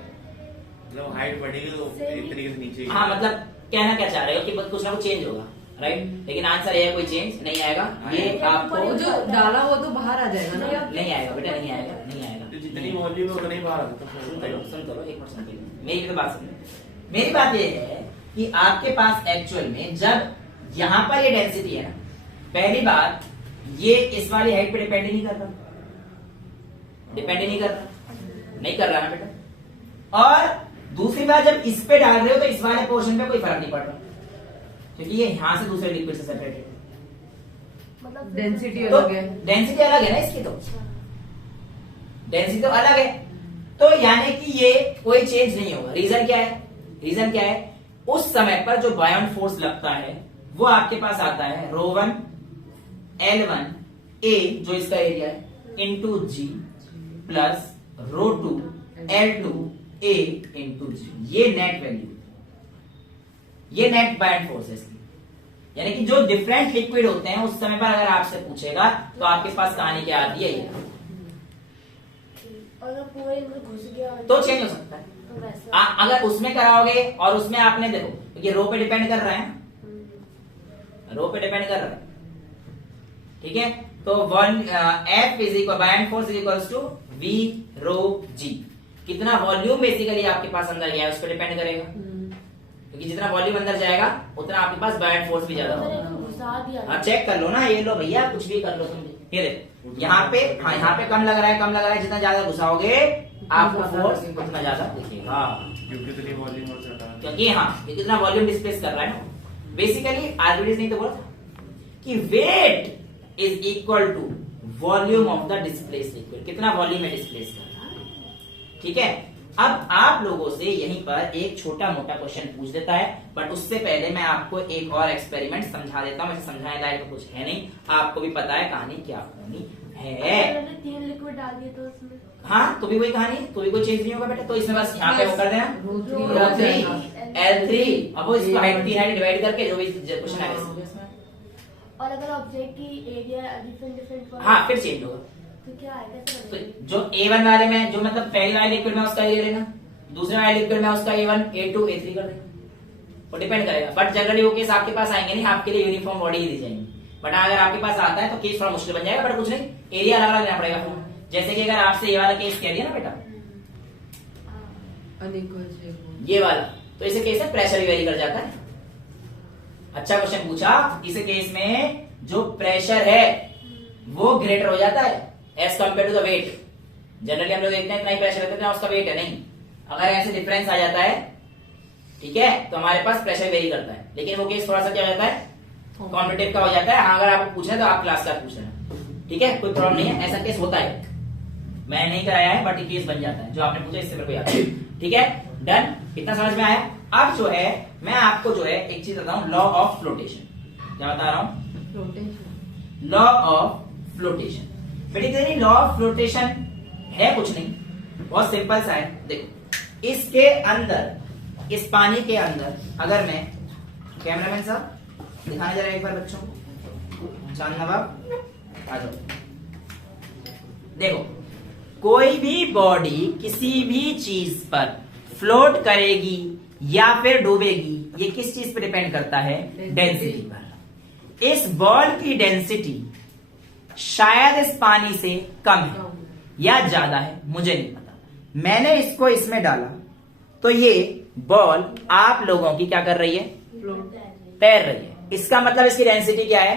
मतलब हाइट बढ़ेगी तो एक तरीके से नीचे ही। हाँ मतलब कहना क्या चाह रहे हो कि कुछ ना कुछ चेंज होगा, राइट, लेकिन आंसर है कोई चेंज नहीं आएगा। ये आपको वो जो डाला वो तो बाहर आ जाएगा ना। नहीं आएगा बेटा, नहीं आएगा, नहीं आएगा। तो जितनी वॉल्यूम है उतना ही बाहर आता सुन है। लो एक मिनट सुन लो, मेरी भी तो बात सुनो। मेरी बात ये है कि आपके पास एक्चुअल में जब यहां पर ये डेंसिटी है ना, पहली बात ये इस वाली हाइट पे डिपेंड नहीं कर रहा, डिपेंड नहीं कर रहा, नहीं कर रहा ना बेटा। और दूसरी बात जब इस पे डाल रहे हो तो इस वाले पोर्शन पे कोई फर्क नहीं पड़ रहा, क्योंकि ये यहां से दूसरे लिक्विड से सेपरेटेड है। मतलब डेंसिटी तो अलग है, डेंसिटी अलग है ना इसकी, तो डेंसिटी तो अलग है, तो यानी कि ये कोई चेंज नहीं होगा। रीजन क्या है, रीजन क्या है, उस समय पर जो बायॉन्ड फोर्स लगता है वो आपके पास आता है रो1 L1 A जो इसका एरिया है into g plus rho two L2 A into g. ये नेट वैल्यू, ये नेट बायॉन्ड फोर्स है इसकी। यानी कि जो डिफरेंट लिक्विड होते हैं उस समय पर अगर आपसे पूछेगा तो आपके पास कहानी क्या आती है, ये अगर पूरे में घुस गया तो चेंज हो सकता है। वैसा अगर उसमें कराओगे और उसमें आपने देखो ये रो पे डिपेंड कर रहा है, रो पे डिपेंड कर रहा है, ठीक है। तो one F is equal buoyant force is equals to V rho G। कितना वॉल्यूम बेसिकली आपके पास अंदर गया है उस पर डिपेंड करेगा, क्योंकि जितना वॉल्यूम अंदर जाएगा उतना आपके पास बायन फोर्स भी ज्यादा होगा। घुसा दिया हाँ चेक कर लो ना, ये लो भैया कुछ भी कर लो तुम। ये देखो यहाँ पे, हाँ यहाँ पे कम लग रहा है, कम लग रहा है, जितना ज्यादा घुसाओगे आपको फोर्स उतना ज्यादा दिखेगा, क्योंकि इतनी वॉल्यूम और ज्यादा क्योंकि हाँ ये कितना वॉल्यूम डिस्प्लेस कर रहा है ना। बेसिकली आर्किमिडीज नहीं तो बोला था कि weight is equal to volume of the displace liquid, कितना वॉल्यूम है डिस्प्लेस कर रहा है, ठीक है। अब आप लोगों से यहीं पर एक छोटा मोटा क्वेश्चन पूछ देता है, बट उससे पहले मैं आपको एक और एक्सपेरिमेंट समझा देता हूँ। वैसे समझाने लायक तो कुछ है नहीं, आपको भी पता है कहानी क्या होनी है। मैंने 3 लिक्विड डाल दिए तो उसमें हाँ तो भी वही कहानी, तो भी कोई चेंज नहीं होगा बेटा। तो इसमें बस यहाँ पे वो कर देना रो 3 L3, अब वो इसको हाइट 3 हाइट डिवाइड करके जो भी क्वेश्चन है इसमें। और अगर ऑब्जेक्ट की एरिया डिफरेंट हाँ फिर चेंज होगा। तो क्या आएगा तो जो A1 वाले में जो मतलब पहले वाले लिक्विड में उसका ये लेना, दूसरे वाले लिक्विड में उसका A1 A2 A3 कर देना, वो डिपेंड करेगा। बट जनरली वो केस आपके पास आएंगे नहीं, आपके लिए यूनिफॉर्म बॉडी ही दी जाएंगी। बट अगर आपके पास आता है तो केस थोड़ा मुश्किल बन जाएगा, बट कुछ नहीं, एरिया अलग अलग लेना पड़ेगा। जैसे कि अगर आपसे ये वाला केस कह दिया ना बेटा, ये वाला, तो इसे केस में प्रेशर भी वेरी कर जाता है। अच्छा क्वेश्चन पूछा, इस केस में जो प्रेशर है वो ग्रेटर हो जाता है as compare to the weight. Generally हम लोग देखते हैं इतना ही प्रेशर रहता है उसका वेट है नहीं। अगर ऐसे डिफरेंस आ जाता है, ठीक है, तो हमारे पास प्रेशर वेरी करता है। लेकिन वो केस थोड़ा सा क्या हो जाता है, कॉम्पिटिटिव का हो जाता है। हाँ, अगर आपको पूछना है तो आप क्लास का पूछ लेना, ठीक है, कोई प्रॉब्लम नहीं है। ऐसा केस होता है, मैं नहीं कराया है बट ये केस बन जाता है। जो आपने पूछा इससे मेरे को याद है, ठीक है, डन, इतना समझ में आया। अब जो है मैं आपको जो है एक चीज बताऊं, लॉ ऑफ फ्लोटेशन। क्या बता रहा हूं, लॉ ऑफ फ्लोटेशन। बेटी लॉ ऑफ फ्लोटेशन है कुछ नहीं, बहुत सिंपल सा है। देखो इसके अंदर, इस पानी के अंदर अगर मैं, कैमरामैन साहब दिखाने जरा एक बार बच्चों को, चांद नवाब आ जाओ। देखो कोई भी बॉडी किसी भी चीज पर फ्लोट करेगी या फिर डूबेगी, ये किस चीज पे डिपेंड करता है, डेंसिटी पर। इस बॉल की डेंसिटी शायद इस पानी से कम है या ज्यादा है, मुझे नहीं पता। मैंने इसको इसमें डाला तो ये बॉल आप लोगों की क्या कर रही है, तैर रही है। इसका मतलब इसकी डेंसिटी क्या है,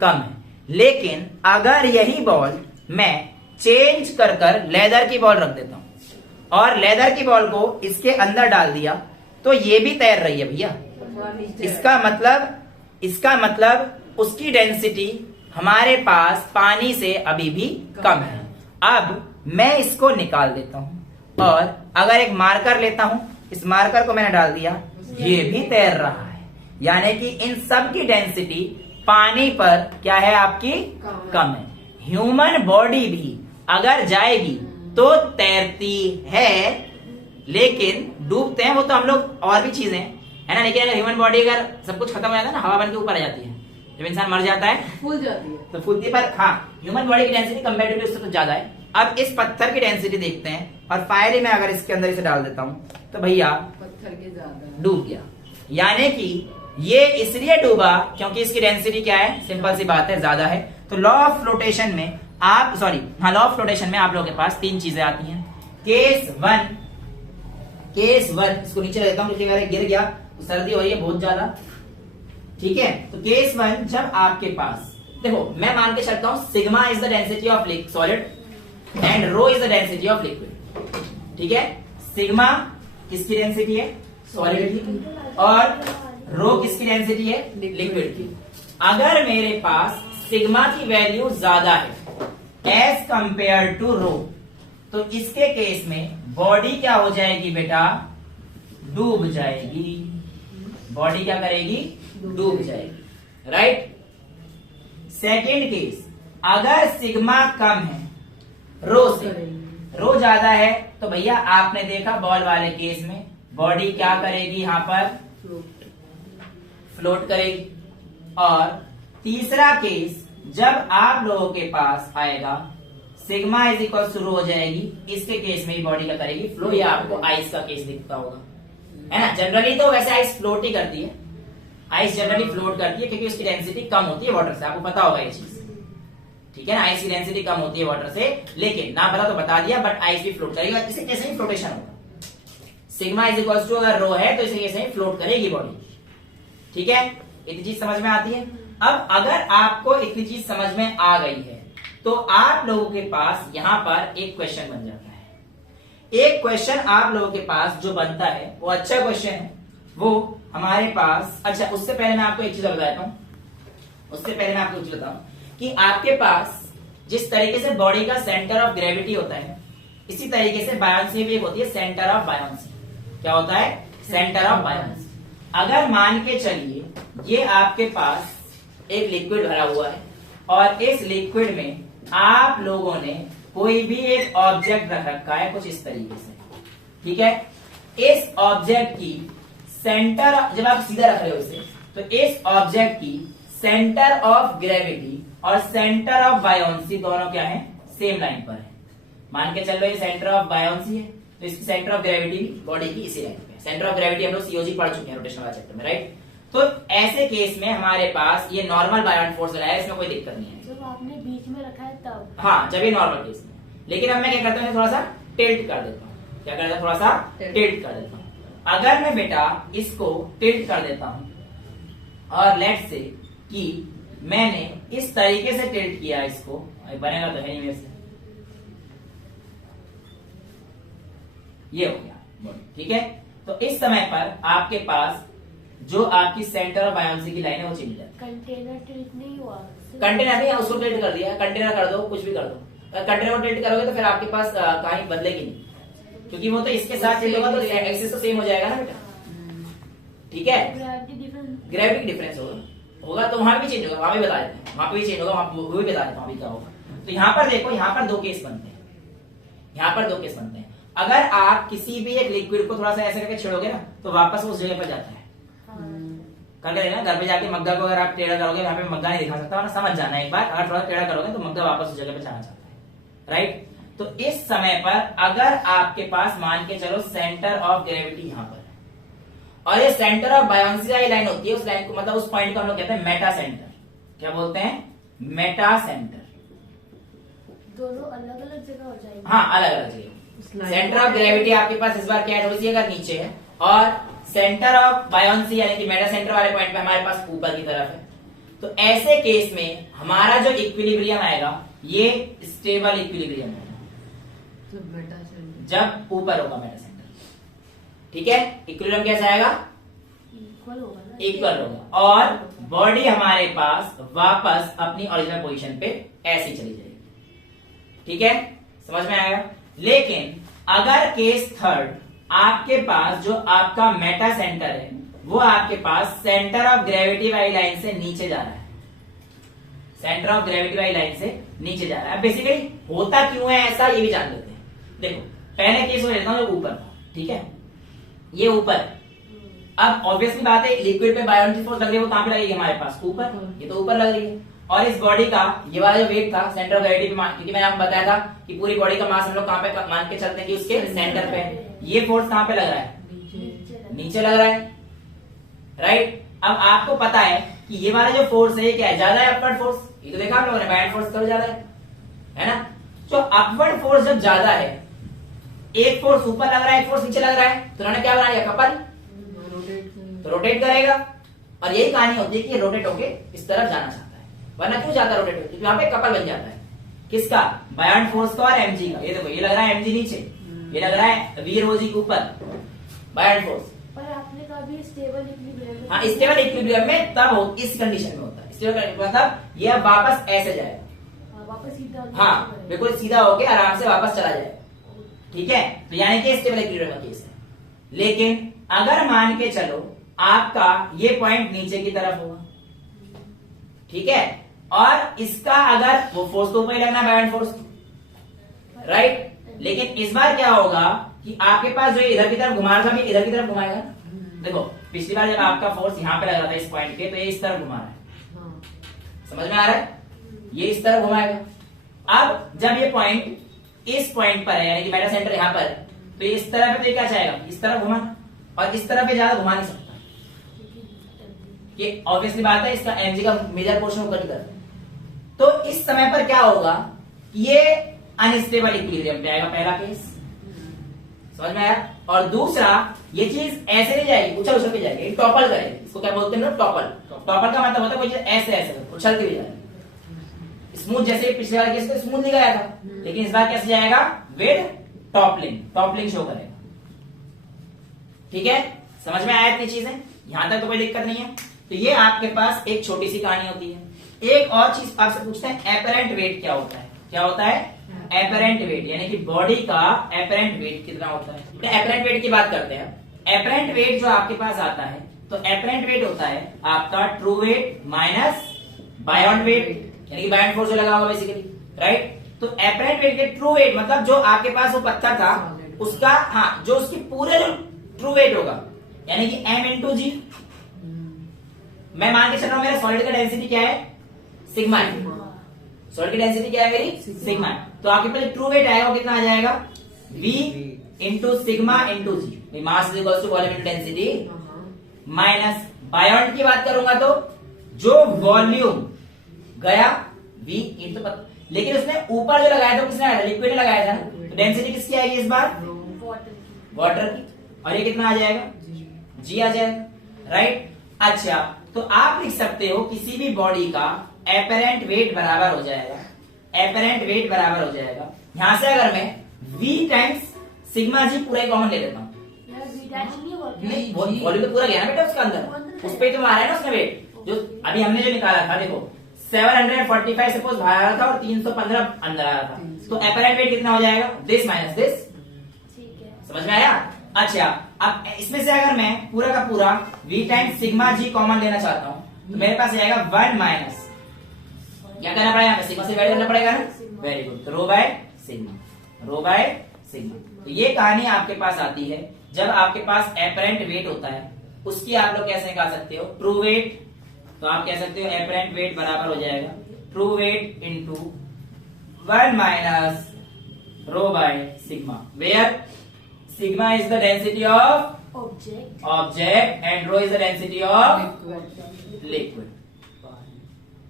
कम है। लेकिन अगर यही बॉल मैं चेंज कर कर लेदर की बॉल रख देता हूं और लेदर की बॉल को इसके अंदर डाल दिया तो ये भी तैर रही है भैया। इसका मतलब उसकी डेंसिटी हमारे पास पानी से अभी भी कम है। अब मैं इसको निकाल देता हूं और अगर एक मार्कर लेता हूं, इस मार्कर को मैंने डाल दिया, ये भी तैर रहा है। यानी कि इन सब की डेंसिटी पानी पर क्या है, आपकी कम है। ह्यूमन बॉडी भी अगर जाएगी तो तैरती है, लेकिन डूबते हैं वो तो हम लोग और भी चीजें है ना। लेकिन अगर ह्यूमन बॉडी अगर सब कुछ खत्म हो जाता है ना, हवा बन के ऊपर आ जाती है। जब इंसान मर जाता है फूल जाती है, तो फूलती है। पर हाँ, ह्यूमन बॉडी की डेंसिटी कंपैरेटिवली उससे तो ज्यादा है। अब इस पत्थर की डेंसिटी देखते हैं और फायरी में अगर इसके अंदर इसे डाल देता हूं तो भैया पत्थर के ज्यादा डूब गया। यानी कि ये इसलिए डूबा क्योंकि इसकी डेंसिटी क्या है, सिंपल सी बात है, ज्यादा है। तो लॉ ऑफ फ्लोटेशन में आप, सॉरी हाँ, लॉ ऑफ फ्लोटेशन में आप लोगों के पास 3 चीजें आती हैं। केस वन, इसको नीचे रख देता हूं क्योंकि अगर गिर गया तो सर्दी हो रही है बहुत ज्यादा, ठीक है। तो केस 1, जब आपके पास, देखो मैं मान के चलता हूं sigma is the density of solid and rho is the density of liquid, ठीक है। सिग्मा किसकी डेंसिटी है, सॉलिड की, और रो किसकी डेंसिटी है, लिक्विड की। अगर मेरे पास सिग्मा की वैल्यू ज्यादा है एज कंपेयर टू रो, तो इसके केस में बॉडी क्या हो जाएगी बेटा, डूब जाएगी। बॉडी क्या करेगी, डूब जाएगी, राइट। सेकेंड केस, अगर सिग्मा कम है रो से, रो ज्यादा है, तो भैया आपने देखा बॉल वाले केस में बॉडी क्या करेगी, यहां पर फ्लोट करेगी। और तीसरा केस, जब आप लोगों के पास आएगा सिग्मा इज इक्वल शुरू हो जाएगी, इसके केस में ही बॉडी का करेगी फ्लो। ये आपको आइस का केस दिखता होगा, है ना। जनरली तो वैसे आइस फ्लोट ही करती है, आइस जनरली फ्लोट करती है क्योंकि उसकी डेंसिटी कम होती है वाटर से, आपको पता होगा ये चीज, ठीक है ना। आइस की डेंसिटी कम होती है वाटर से, लेकिन ना पता तो बता दिया, बट आइस भी फ्लोट करेगी, इसी केस में फ्लोटेशन होगा। सिग्मा इज इक्वल टू अगर रो है तो इसी केस में फ्लोट करेगी बॉडी, ठीक है। इतनी चीज समझ में आती है। अब अगर आपको इतनी चीज समझ में आ गई है तो आप लोगों के पास यहां पर एक क्वेश्चन बन जाता है। एक क्वेश्चन आप लोगों के पास जो बनता है वो अच्छा क्वेश्चन है, वो हमारे पास, अच्छा उससे पहले मैं आपको एक चीज बताता हूं, उससे पहले मैं आपको बताऊं कि आपके पास जिस तरीके से बॉडी का सेंटर ऑफ ग्रेविटी होता है, इसी तरीके से बायोन्सी भी एक होती है सेंटर ऑफ बायोन्सी। क्या होता है? Centre of buoyancy. अगर मान के चलिए ये आपके पास एक लिक्विड भरा हुआ है और इस लिक्विड में आप लोगों ने कोई भी एक ऑब्जेक्ट रख रखा है कुछ इस तरीके से, ठीक है। इस ऑब्जेक्ट की सेंटर, जब आप सीधा रख रहे हो इसे, तो इस ऑब्जेक्ट की सेंटर ऑफ ग्रेविटी और सेंटर ऑफ बायोन्सी दोनों क्या है? सेम लाइन पर है। मान के चल रहे ये सेंटर ऑफ बायोन्सी है, तो इसकी सेंटर ऑफ ग्रेविटी भी बॉडी की इसी लाइन पे है। सेंटर ऑफ ग्रेविटी हम लोग सीओजी पढ़ चुके हैं रोटेशन वाला चैप्टर में, राइट। तो ऐसे केस में हमारे पास ये नॉर्मल बायोन्ट फोर्स लगाया, इसमें कोई दिक्कत नहीं है। जब आपने बीच में रखा है तब, हाँ, जब ये नॉर्मल केस में। लेकिन अब मैं क्या करता हूँ, थोड़ा सा टिल्ट कर देता हूँ। क्या करता हूँ? थोड़ा सा टिल्ट कर देता हूँ। अगर मैं बेटा इसको टिल्ट कर देता हूँ और लेट से कि मैंने इस तरीके से टिल्ट किया इसको, बनेगा तो है नहीं मेरे से, ये हो गया, ठीक है। तो इस समय पर आपके पास जो आपकी सेंटर ऑफ बायोन्सी की लाइन है वो चेंज हो जाती है। कंटेनर टिल्ट नहीं हुआ, कंटेनर नहीं, उसको टिल्ट कर दिया, कंटेनर कर दो, कुछ भी कर दो। कंटेनर को टिल्ट करोगे तो फिर आपके पास कहानी बदलेगी नहीं, क्योंकि वो तो इसके साथ टिल्ट होगा तो एक्सिस तो सेम हो जाएगा ना बेटा, ठीक है। ग्रेविटी डिफरेंस होगा तो वहां भी चेंज होगा, वहां भी बता देते हैं, वहां पे भी चेंज होगा, वहां वो भी बता देता हूं अभी क्या होगा। तो यहाँ पर देखो, यहाँ पर दो केस बनते हैं, यहाँ पर दो केस बनते हैं। अगर आप किसी भी एक लिक्विड को थोड़ा सा ऐसे करके छेड़ोगे ना तो वापस उस जगह पर जाता है। करके देखना, घर पे जाके मग्गा को अगर आप टेढ़ा करोगे, यहाँ पे मग्गा नहीं दिखा सकता ना, समझ जाना एक बार। अगर थोड़ा टेढ़ा करोगे तो मग्गा वापस उस जगह पे जाना चाहता है, राइट। तो इस समय पर अगर आपके पास मान के चलो सेंटर ऑफ ग्रेविटी यहाँ पर है और ये सेंटर ऑफ बायोन्सी वाली लाइन होती है, उस लाइन को मतलब उस पॉइंट को हम लोग कहते हैं मेटा सेंटर। क्या बोलते हैं? Meta centre. दोनों अलग अलग जगह हो जाएंगे। हाँ, अलग अलग जगह। सेंटर ऑफ ग्रेविटी आपके पास इस बार क्या है, थोड़ी सी अगर नीचे है, और सेंटर ऑफ बायोन्सी यानी कि मेटा सेंटर वाले पॉइंट पे हमारे पास ऊपर की तरफ है। तो ऐसे केस में हमारा जो इक्विलिब्रियम आएगा ये स्टेबल इक्विलिब्रियम है जब ऊपर होगा मेटा सेंटर, ठीक है। इक्विलिब्रियम कैसा आएगा? इक्वल होगा ना, इक्वल होगा, और बॉडी हमारे पास वापस अपनी ओरिजिनल पोजीशन पे ऐसी चली जाएगी, ठीक है। समझ में आएगा। लेकिन अगर केस थर्ड, आपके पास जो आपका मेटा सेंटर है वो आपके पास सेंटर ऑफ ग्रेविटी वाली लाइन से नीचे जा रहा है, सेंटर ऑफ ग्रेविटी वाली लाइन से नीचे जा रहा है। अब बेसिकली होता क्यों है ऐसा, ये भी जान लेते हैं। देखो, पहले केस में लेता हूं जो ऊपर था, ठीक है, ये ऊपर। अब ऑब्वियसली बात है, लिक्विड पे बायोन्सी फोर्स लग रही है, वो कहां पे लगेगी? हमारे पास ऊपर, ये तो ऊपर लग रही है। और इस बॉडी का ये वाला जो वेट था सेंटर ऑफ ग्रेविटी पे, क्योंकि मैंने आपको बताया था कि पूरी बॉडी का मास हम लोग कहां पे मान के चलते हैं कि उसके सेंटर पे। ये फोर्स कहां पे लग रहा है? नीचे लग रहा है, राइट। अब आपको पता है कि ये वाला जो फोर्स है ये क्या है? ज्यादा है अपवर्ड फोर्स, ये तो देखा आप लोगों ने, बायोन्ट फोर्स कब ज्यादा है ना। तो अपवर्ड फोर्स जब ज्यादा है, एक फोर्स ऊपर लग रहा है एक फोर्स नीचे लग रहा है, तो उन्होंने क्या बना लिया? कपल, तो रोटेट करेगा। और यही कहानी होती है कि रोटेट होके इस तरफ जाना चाहता है, वरना क्यों जाता है रोटेट होके? क्योंकि वहां पे कपल बन जाता है, किसका? बायोन्ट फोर्स का और एमजी का। ये देखो, ये लग रहा है एमजी नीचे, ये लग रहा है वी रो जी के ऊपर, बायोन्ट फोर्स। पर आपने कहा भी स्टेबल इक्विलिब्रियम। हाँ, स्टेबल इक्विलिब्रियम में तब हो, इस कंडीशन में होता है स्टेबल, मतलब ये अब वापस ऐसे जाएगा, वापस सीधा। हाँ, बिल्कुल सीधा होके आराम से वापस चला जाएगा, ठीक है। तो यानी कि स्टेबल इक्विलिब्रियम का केस है। लेकिन अगर मान के चलो आपका ये पॉइंट नीचे की तरफ होगा, ठीक है, और इसका अगर वो फोर्स तो ऊपर ही लगना, बायोन्ट फोर्स, राइट। लेकिन इस बार क्या होगा कि आपके पास जो इधर की तरफ घुमा रहा था, इधर की तरफ घुमाएगा। देखो, पिछली बार जब आपका फोर्स यहाँ पे लग रहा था इस पॉइंट पे, तो ये इस तरफ घुमा रहा है, समझ में आ रहा है? ये इस तरफ घुमाएगा अब जब ये पॉइंट इस पॉइंट पर है, यानी कि मेटा सेंटर यहां पर है, तो इस तरफ तो ये क्या चाहेगा, इस तरफ घुमा, और इस तरफ ये ज्यादा घुमा नहीं सकता। ये ऑब्वियसली बात है, इसका एमजी का मेजर पोर्शन ऊपर की तरफ। तो इस समय पर क्या होगा, ये अनस्टेबल इक्विलिब्रियम पे आएगा, पहला केस समझ में आया। और दूसरा, ये चीज ऐसे नहीं जाएगी, उछल उछल के जाएगी, टॉपल करेगी। इसको क्या बोलते हैं ना, टॉपल। टॉपल का मतलब होता है कोई चीज ऐसे ऐसे उछल के भी जाएगी। स्मूथ, जैसे पिछले वाले केस में स्मूथ नहीं गया था, लेकिन इस बार कैसे जाएगा, विद टॉपलिंग, टॉपलिंग शो करेगा। ठीक है, समझ में आया इतनी चीजें, यहां तक तो कोई दिक्कत नहीं है। तो ये आपके पास एक छोटी सी कहानी होती है। एक और चीज आपसे पूछते हैं, एपरेंट वेट क्या होता है, क्या होता है, एपरेंट वेट, यानी कि बॉडी का एपरेंट वेट कितना होता है। तो एपरेंट वेट की बात करते हैं। एपरेंट वेट जो आपके पास आता है, तो एपरेंट वेट होता है आपका true wait minus beyond wait, यानी कि बायोंड फोर्स जो लगा होगा बेसिकली, राइट। तो एपरेंट वेट के ट्रू वेट मतलब जो आपके पास वो पत्थर था उसका, हाँ, जो उसकी पूरे जो ट्रू वेट होगा, यानी कि m इंटू जी। मैं मान के चल रहा हूं मेरा सॉलिड का डेंसिटी क्या है, सिग्मा है। सॉलिड की डेंसिटी क्या है मेरी, सिग्मा है। तो आपके पास ट्रू वेट आएगा, वो कितना आ जाएगा, v into sigma into g, mass is equal to volume into density, minus buoyant की बात करूंगा तो जो वॉल्यूम गया v इंटू, लेकिन उसने ऊपर जो लगाया था किसने लगाया था, लिक्विड ने लगाया था ना। तो डेंसिटी किसकी आएगी इस बार, वाटर की, और ये कितना आ जाएगा, जी आ जाएगा, राइट। अच्छा, तो आप लिख सकते हो किसी भी बॉडी का एपरेंट वेट बराबर हो जाएगा, एपरेंट वेट बराबर हो जाएगा। यहां से अगर मैं v टाइम्स सिग्मा जी पूरा ही कॉमन ले लेता हूं, नहीं वॉल्यूम तो पूरा गया ना बेटा उसका अंदर, उस पे तो आ रहा है ना उसका वेट, जो अभी हमने जो निकाला था, देखो 745 सपोज बाहर आ रहा था और 315 अंदर आ रहा था, तो एपरेंट वेट कितना हो जाएगा, दिस माइनस दिस। समझ में आया। अच्छा, अब इसमें से अगर मैं पूरा का पूरा v टाइम्स सिग्मा जी कॉमन लेना चाहता हूं, तो मेरे पास आएगा 1 माइनस, क्या करना पड़ेगा, सिग्मा से डिवाइड करना पड़ेगा ना, very good, rho by sigma, rho by sigma. तो ये कहानी आपके पास आती है जब आपके पास एपरेंट वेट होता है, उसकी आप लोग कैसे निकाल सकते हो, ट्रू वेट। तो आप कह सकते हो एपरेंट वेट बराबर हो जाएगा true weight into 1 minus rho by sigma, where sigma is the density of object and rho is the density of liquid.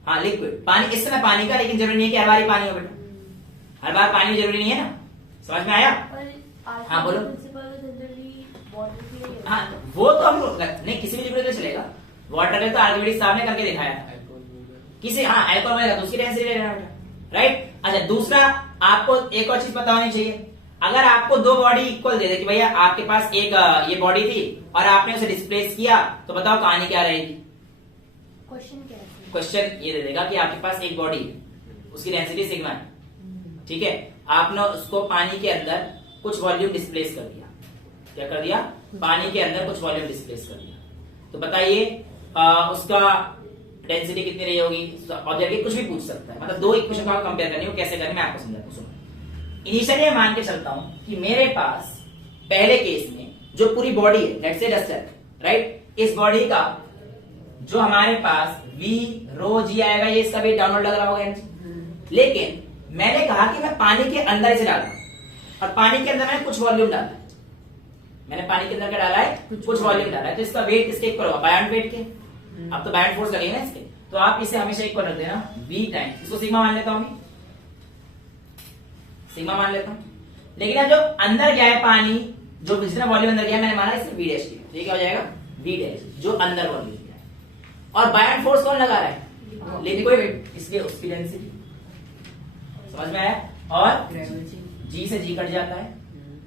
हाँ, लिक्विड, पानी, इस समय पानी का, लेकिन जरूरी नहीं है कि हर बार ही पानी हो बेटा, हर बार पानी जरूरी नहीं है ना, समझ में आया। हाँ बोलो। हाँ, वो तो हम लोग नहीं, किसी भी लिक्विड के लिए चलेगा, वाटर है तो आर्किमिडीज साहब ने करके दिखाया, किसी, हाँ, अल्कोहल में तो उसकी डेंसिटी ले लेना बेटा, राइट। अच्छा, दूसरा आपको एक और चीज पता होनी चाहिए, अगर आपको दो बॉडी इक्वल दे दे कि भैया आपके पास एक ये बॉडी थी और आपने उसे डिस्प्लेस किया, तो बताओ कहानी क्या रहेगी, क्वेश्चन ये दे देगा कि आपके पास एक बॉडी है, उसकी डेंसिटी सिग्मा है, ठीक है, आपने उसको पानी के अंदर कुछ वॉल्यूम डिस्प्लेस कर दिया, क्या कर दिया, पानी के अंदर कुछ वॉल्यूम डिस्प्लेस कर दिया, तो बताइए उसका डेंसिटी कितनी रही होगी। ऑब्जेक्टिव कुछ भी पूछ सकता है, मतलब दो इक्वेशन को कंपेयर करनी हो, कैसे करनी मैं आपको समझाता हूँ। सुनो, इनिशियली मान के चलता हूं कि मेरे पास पहले केस में जो पूरी बॉडी है, लेट्स से डस्टर, राइट, इस बॉडी का जो हमारे पास v रो जी आएगा, ये इसका वेट डाउनवर्ड लग रहा होगा, लेकिन मैंने कहा कि मैं पानी के अंदर इसे डाला, और पानी के अंदर मैंने कुछ वॉल्यूम डाला है, मैंने पानी के अंदर क्या डाला है, कुछ वॉल्यूम डाला है, तो इसका वेट इसके इक्वल होगा बायोंड वेट के। अब तो बायोंड फोर्स लगेगा इसके, तो आप इसे हमेशा इक्वल रख देना v टाइम्स, इसको सिग्मा मान लेता हूं, सिग्मा मान लेता हूं, लेकिन अब जो अंदर गया है पानी, जो जितना वॉल्यूम अंदर गया मैंने माना इसे v डैश किया, तो ये क्या हो जाएगा, v डैश, जो अंदर वॉल्यूम गया है। और बायोंड फोर्स कौन लगा रहा है, लिक्विड, इसलिए उसकी डेंसिटी, समझ में आया, और g से g कट जाता है,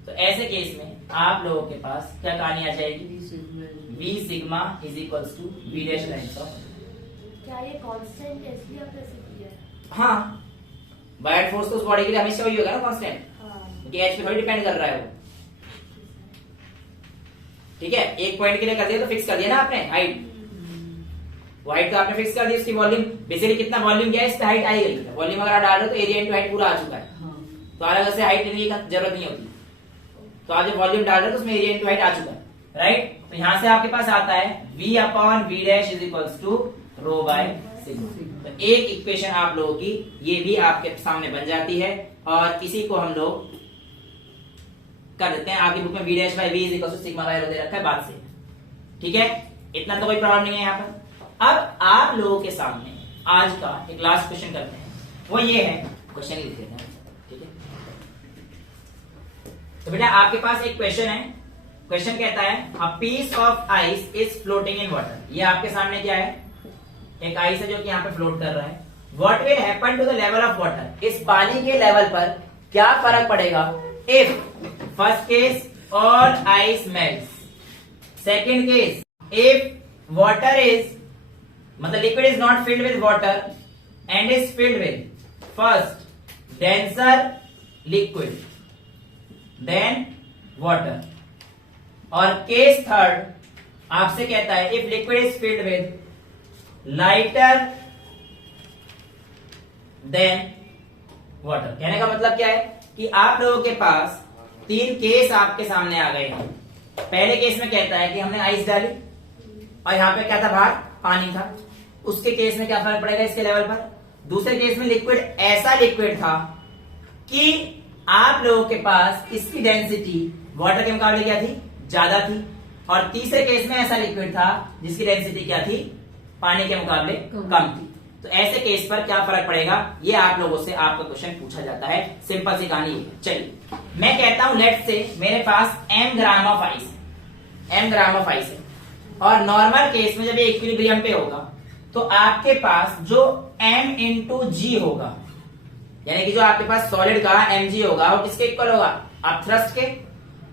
तो ऐसे केस में आप लोगों के पास क्या कहानी आ जाएगी, v sigma is equals to v dash times of, क्या ये कांस्टेंट है इसलिए आपने ऐसे किया। हाँ, बायोंड फोर्स तो उस बॉडी के लिए हमेशा वही होगा ना कांस्टेंट, क्योंकि h पे थोड़ी डिपेंड कर रहा है वो, ठीक है, एक पॉइंट के लिए कर दिया तो फिक्स कर दिया ना आपने हाइट, वो हाइट तो आपने फिक्स कर दी, उसकी वॉल्यूम बेसिकली कितना वॉल्यूम गया है, इस पे हाइट आई गई, वॉल्यूम अगर आप डाल रहे हो तो एरिया इनटू हाइट पूरा आ चुका है, तो अलग से हाइट लेने की जरूरत नहीं होती, तो आप जब वॉल्यूम डाल रहे हो तो उसमें एरिया इनटू हाइट आ चुका है, राइट। तो यहां से आपके पास आता है v upon v dash is equals to rho by sigma. तो एक इक्वेशन आप लोगों की ये भी आपके सामने बन जाती है, और इसी को हम लोग कर देते हैं। आपकी बुक में v dash by v is equal to sigma by rho दे रखा है बात से, ठीक है, इतना तो कोई प्रॉब्लम नहीं है यहाँ पर। अब आप लोगों के सामने आज का एक लास्ट क्वेश्चन करते हैं, वो ये है, क्वेश्चन ही लिख देते हैं, ठीक है। तो बेटा आपके पास एक क्वेश्चन है, क्वेश्चन कहता है a piece of ice is floating in water. ये आपके सामने क्या है, एक आइस है जो कि यहाँ पे फ्लोट कर रहा है। What will happen to the level of water, इस पानी के लेवल पर क्या फर्क पड़ेगा if first case all ice melts, second case if water is मतलब liquid is not filled with water and is filled with first denser liquid than water, और case third आपसे कहता है if liquid is filled with lighter than water. कहने का मतलब क्या है कि आप लोगों के पास तीन केस आपके सामने आ गए हैं। पहले केस में कहता है कि हमने आइस डाली और यहाँ पे क्या था, बाहर पानी था, उसके केस में क्या फर्क पड़ेगा इसके लेवल पर। दूसरे केस में लिक्विड ऐसा लिक्विड था कि आप लोगों के पास इसकी डेंसिटी वाटर के मुकाबले क्या थी, ज्यादा थी, और तीसरे केस में ऐसा लिक्विड था जिसकी डेंसिटी क्या थी, पानी के मुकाबले कम थी। तो ऐसे केस पर क्या फर्क पड़ेगा, ये आप लोगों से आपका क्वेश्चन पूछा जाता है। सिंपल सी कहानी है। चलिए मैं कहता हूं लेट से मेरे पास m ग्राम ऑफ आइस है, m ग्राम ऑफ आइस है, और नॉर्मल केस में जब ये इक्विलिब्रियम पे होगा तो आपके पास जो m इंटू जी होगा, यानी कि जो आपके पास सॉलिड का mg होगा वो किसके इक्वल होगा, अपथ्रस्ट के,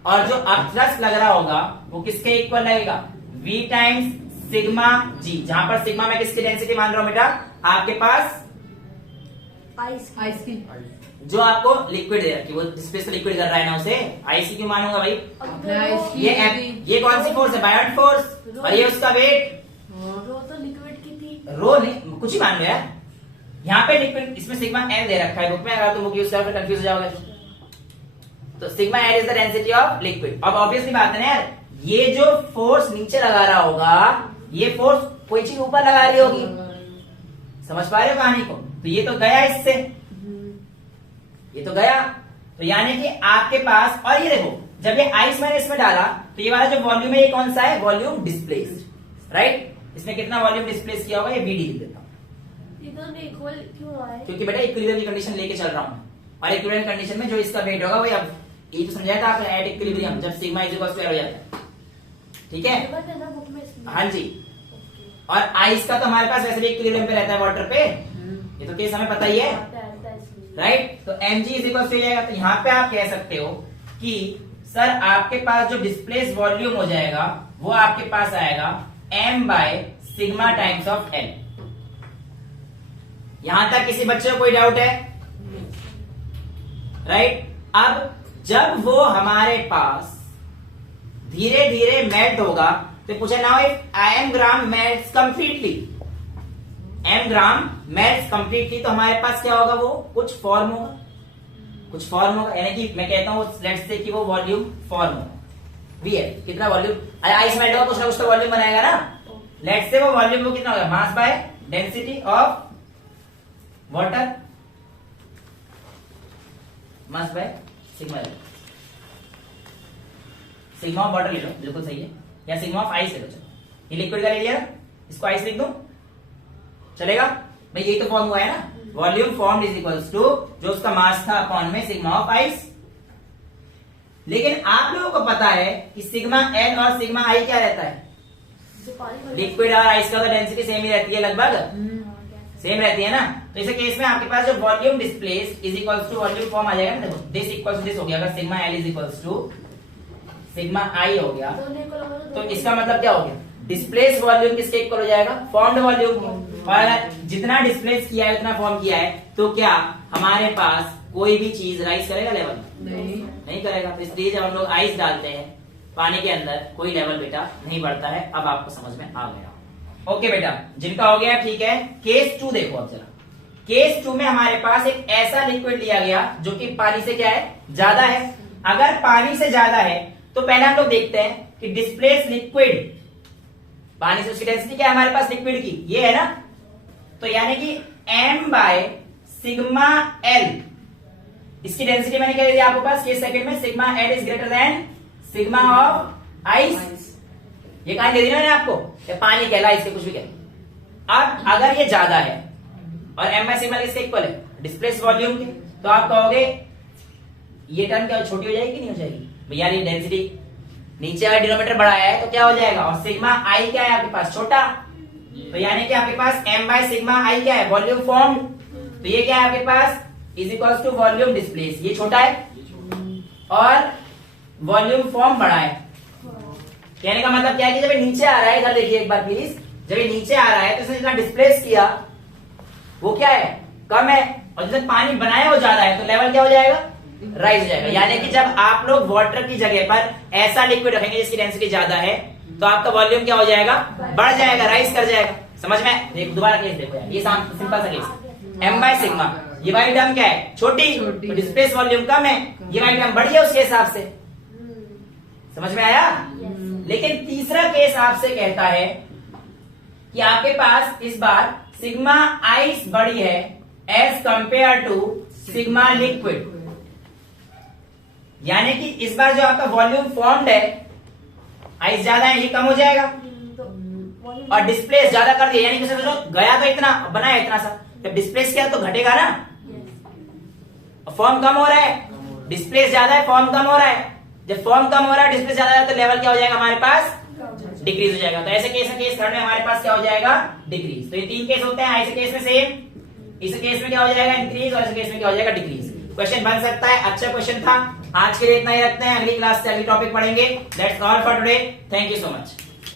और जो अपथ्रस्ट लग रहा होगा वो किसके इक्वल लगेगा, v टाइम्स सिग्मा जी, जहां पर सिग्मा मैं किसकी डेंसिटी मान रहा हूं बेटा, आपके पास आइस की जो आपको लिक्विड दे रखी, वो डिस्प्लेस लिक्विड कर रहा है ना, उसे आइस की क्यों मानूंगा भाई, ये कौन सी फोर्स है, बायोट फोर्स, और ये उसका वेट, रो तो लिक्विड की थी, रो नहीं कुछ ही मान लो यार, यहाँ पे लिक्विड, इसमें सिग्मा एल दे रखा है बुक में, अगर तुम बुक यूज करो फिर कंफ्यूज हो जाओगे। तो sigma L is the density of liquid. अब ऑब्वियसली बात है ना यार, ये जो फोर्स नीचे लगा रहा होगा, ये फोर्स कोई चीज ऊपर लगा रही होगी, समझ पा रहे हो कहानी को। तो ये तो गया इससे, ये तो गया, तो यानी कि आपके पास, और ये देखो जब ये आइस मैंने इसमें डाला तो ये वाला जो वॉल्यूम है ये कौन सा है, वॉल्यूम डिस्प्लेस्ड, राइट। इसमें कितना वॉल्यूम डिस्प्लेस किया होगा, ये वीडी लिख देता हूं, इधर इक्वल क्यों आए, क्योंकि बेटा इक्विलिब्रियम की कंडीशन लेके चल रहा हूं, और इक्विलिब्रियम कंडीशन में जो इसका वेट होगा वही, अब ये तो समझाया था आपने एट इक्विलिब्रियम, जब sigma is equal to L हो जाता है, ठीक है, बुक में इसमें। हाँ जी। और आइस का तो हमारे पास वैसे भी इक्विलिब्रियम पे रहता है वाटर पे, ये तो केस हमें पता ही है, राइट। तो mg इज इक्वल टू जाएगा, तो यहाँ पे आप कह सकते हो कि सर आपके पास जो डिस्प्लेस वॉल्यूम हो जाएगा वो आपके पास आएगा m by sigma times of l। यहां तक किसी बच्चे को कोई डाउट है, राइट। अब जब वो हमारे पास धीरे धीरे मेल्ट होगा तो पूछे now if m gram melts completely, m gram melts completely, तो हमारे पास क्या होगा, वो कुछ फॉर्म होगा, कुछ फॉर्म होगा, यानी कि मैं कहता हूं लेट्स से कि वो वॉल्यूम फॉर्म होगा, वी है कितना वॉल्यूम, आइस मेल्ट होगा कुछ ना कुछ तो वॉल्यूम बनाएगा ना, लेट्स से वो वॉल्यूम वो कितना होगा, mass by density of water, mass by sigma, sigma of water ले लो, बिल्कुल सही है, या सिग्मा ऑफ आइस ले लो, चलो ये लिक्विड का ले लिया, इसको आइस लिख दो, चलेगा भाई, यही तो फॉर्म हुआ है ना, volume formed is equals to जो उसका मास था अपॉन में सिग्मा ऑफ आइस। लेकिन आप लोगों को पता है कि सिग्मा एल और सिग्मा आई क्या रहता है, लिक्विड और आइस का तो डेंसिटी सेम ही रहती है, लगभग सेम रहती है ना। तो इस केस में आपके पास जो volume displace is equals to volume form आ जाएगा ना, देखो दिस इक्वल्स टू दिस हो गया, अगर sigma L is equals to sigma I हो गया तो इसका मतलब क्या हो गया, डिस्प्लेस वॉल्यूम किसके इक्वल हो जाएगा, फॉर्म्ड वॉल्यूम। और अगर जितना डिस्प्लेस किया है उतना फॉर्म किया है तो क्या हमारे पास कोई भी चीज राइज करेगा लेवल, नहीं करेगा। तो इसलिए जब हम लोग आइस डालते हैं पानी के अंदर कोई लेवल बेटा नहीं बढ़ता है। अब आपको समझ में आ गया, ओके बेटा, जिनका हो गया ठीक है। केस 2 देखो अब जरा, केस 2 में हमारे पास एक ऐसा लिक्विड लिया गया जो कि पानी से क्या है, ज्यादा है। अगर पानी से ज्यादा है तो पहले हम लोग देखते हैं कि डिस्प्लेस लिक्विड पानी से उसकी डेंसिटी क्या है हमारे पास लिक्विड की, ये है ना। तो यानी कि m बाय सिग्मा एल, इसकी डेंसिटी मैंने क्या दे दिया आपके पास केस सेकंड में, sigma L is greater than sigma of ice. ये कहानी दे दी ना मैंने आपको, ये पानी कहला इसके कुछ भी कह। अब अगर ये ज्यादा है और m बाय सिग्मा इसके इक्वल है डिस्प्लेस वॉल्यूम के, तो आप कहोगे ये टर्म क्या छोटी हो जाएगी कि नहीं हो जाएगी भैया, ये डेंसिटी नीचे वाला डिनोमिनेटर बड़ा है तो क्या हो जाएगा, और सिग्मा आई क्या है आपके पास छोटा, तो यानी कि आपके पास m बाय सिग्मा आई क्या है वॉल्यूम फॉर्म, तो ये क्या है आपके पास is equals to volume displace, ये छोटा है और वॉल्यूम फॉर्म बड़ा है। कहने का मतलब क्या है कि जब ये नीचे आ रहा है, इधर देखिए एक बार प्लीज, जब ये नीचे आ रहा है तो इसने जितना डिस्प्लेस किया वो क्या है कम है, और जितना पानी बनाया वो ज्यादा है, तो लेवल क्या हो जाएगा राइज हो जाएगा। यानी कि जब आप लोग वाटर की जगह पर ऐसा लिक्विड रखेंगे जिसकी डेंसिटी ज्यादा है, तो आपका वॉल्यूम क्या हो जाएगा बढ़ जाएगा, राइज कर जाएगा। समझ में, देखो दोबारा केस देखो यार, ये सिंपल सा केस, m बाय सिग्मा, ये वाली टर्म क्या है छोटी, तो डिस्प्लेस वॉल्यूम कम है, ये वाली टर्म बढ़ी है उसके हिसाब से। समझ में आया। लेकिन तीसरा केस आपसे कहता है कि आपके पास इस बार सिग्मा आइस बड़ी है as compare to sigma liquid, यानी कि इस बार जो आपका वॉल्यूम फॉर्म्ड है आइस ज्यादा है, ये कम हो जाएगा, और डिस्प्लेस ज्यादा कर दिया, यानी कि समझ लो गया तो इतना बनाया इतना सा, जब डिस्प्लेस किया तो घटेगा ना, फॉर्म कम हो रहा है, डिस्प्लेस ज्यादा है फॉर्म कम हो रहा है, जब फॉर्म कम हो रहा है डिस्प्लेस ज्यादा है तो लेवल क्या हो जाएगा हमारे पास डिक्रीज हो जाएगा। तो ऐसे केस थर्ड में हमारे पास क्या हो जाएगा डिक्रीज। तो ये तीन केस होते हैं, ऐसे केस में सेम, इस केस में क्या हो जाएगा इंक्रीज, और इस केस में क्या हो जाएगा डिक्रीज। क्वेश्चन बन सकता है, अच्छा क्वेश्चन था। आज के लिए इतना ही रखते हैं, अगली क्लास से अगली टॉपिक पढ़ेंगे। That's all for today, thank you so much.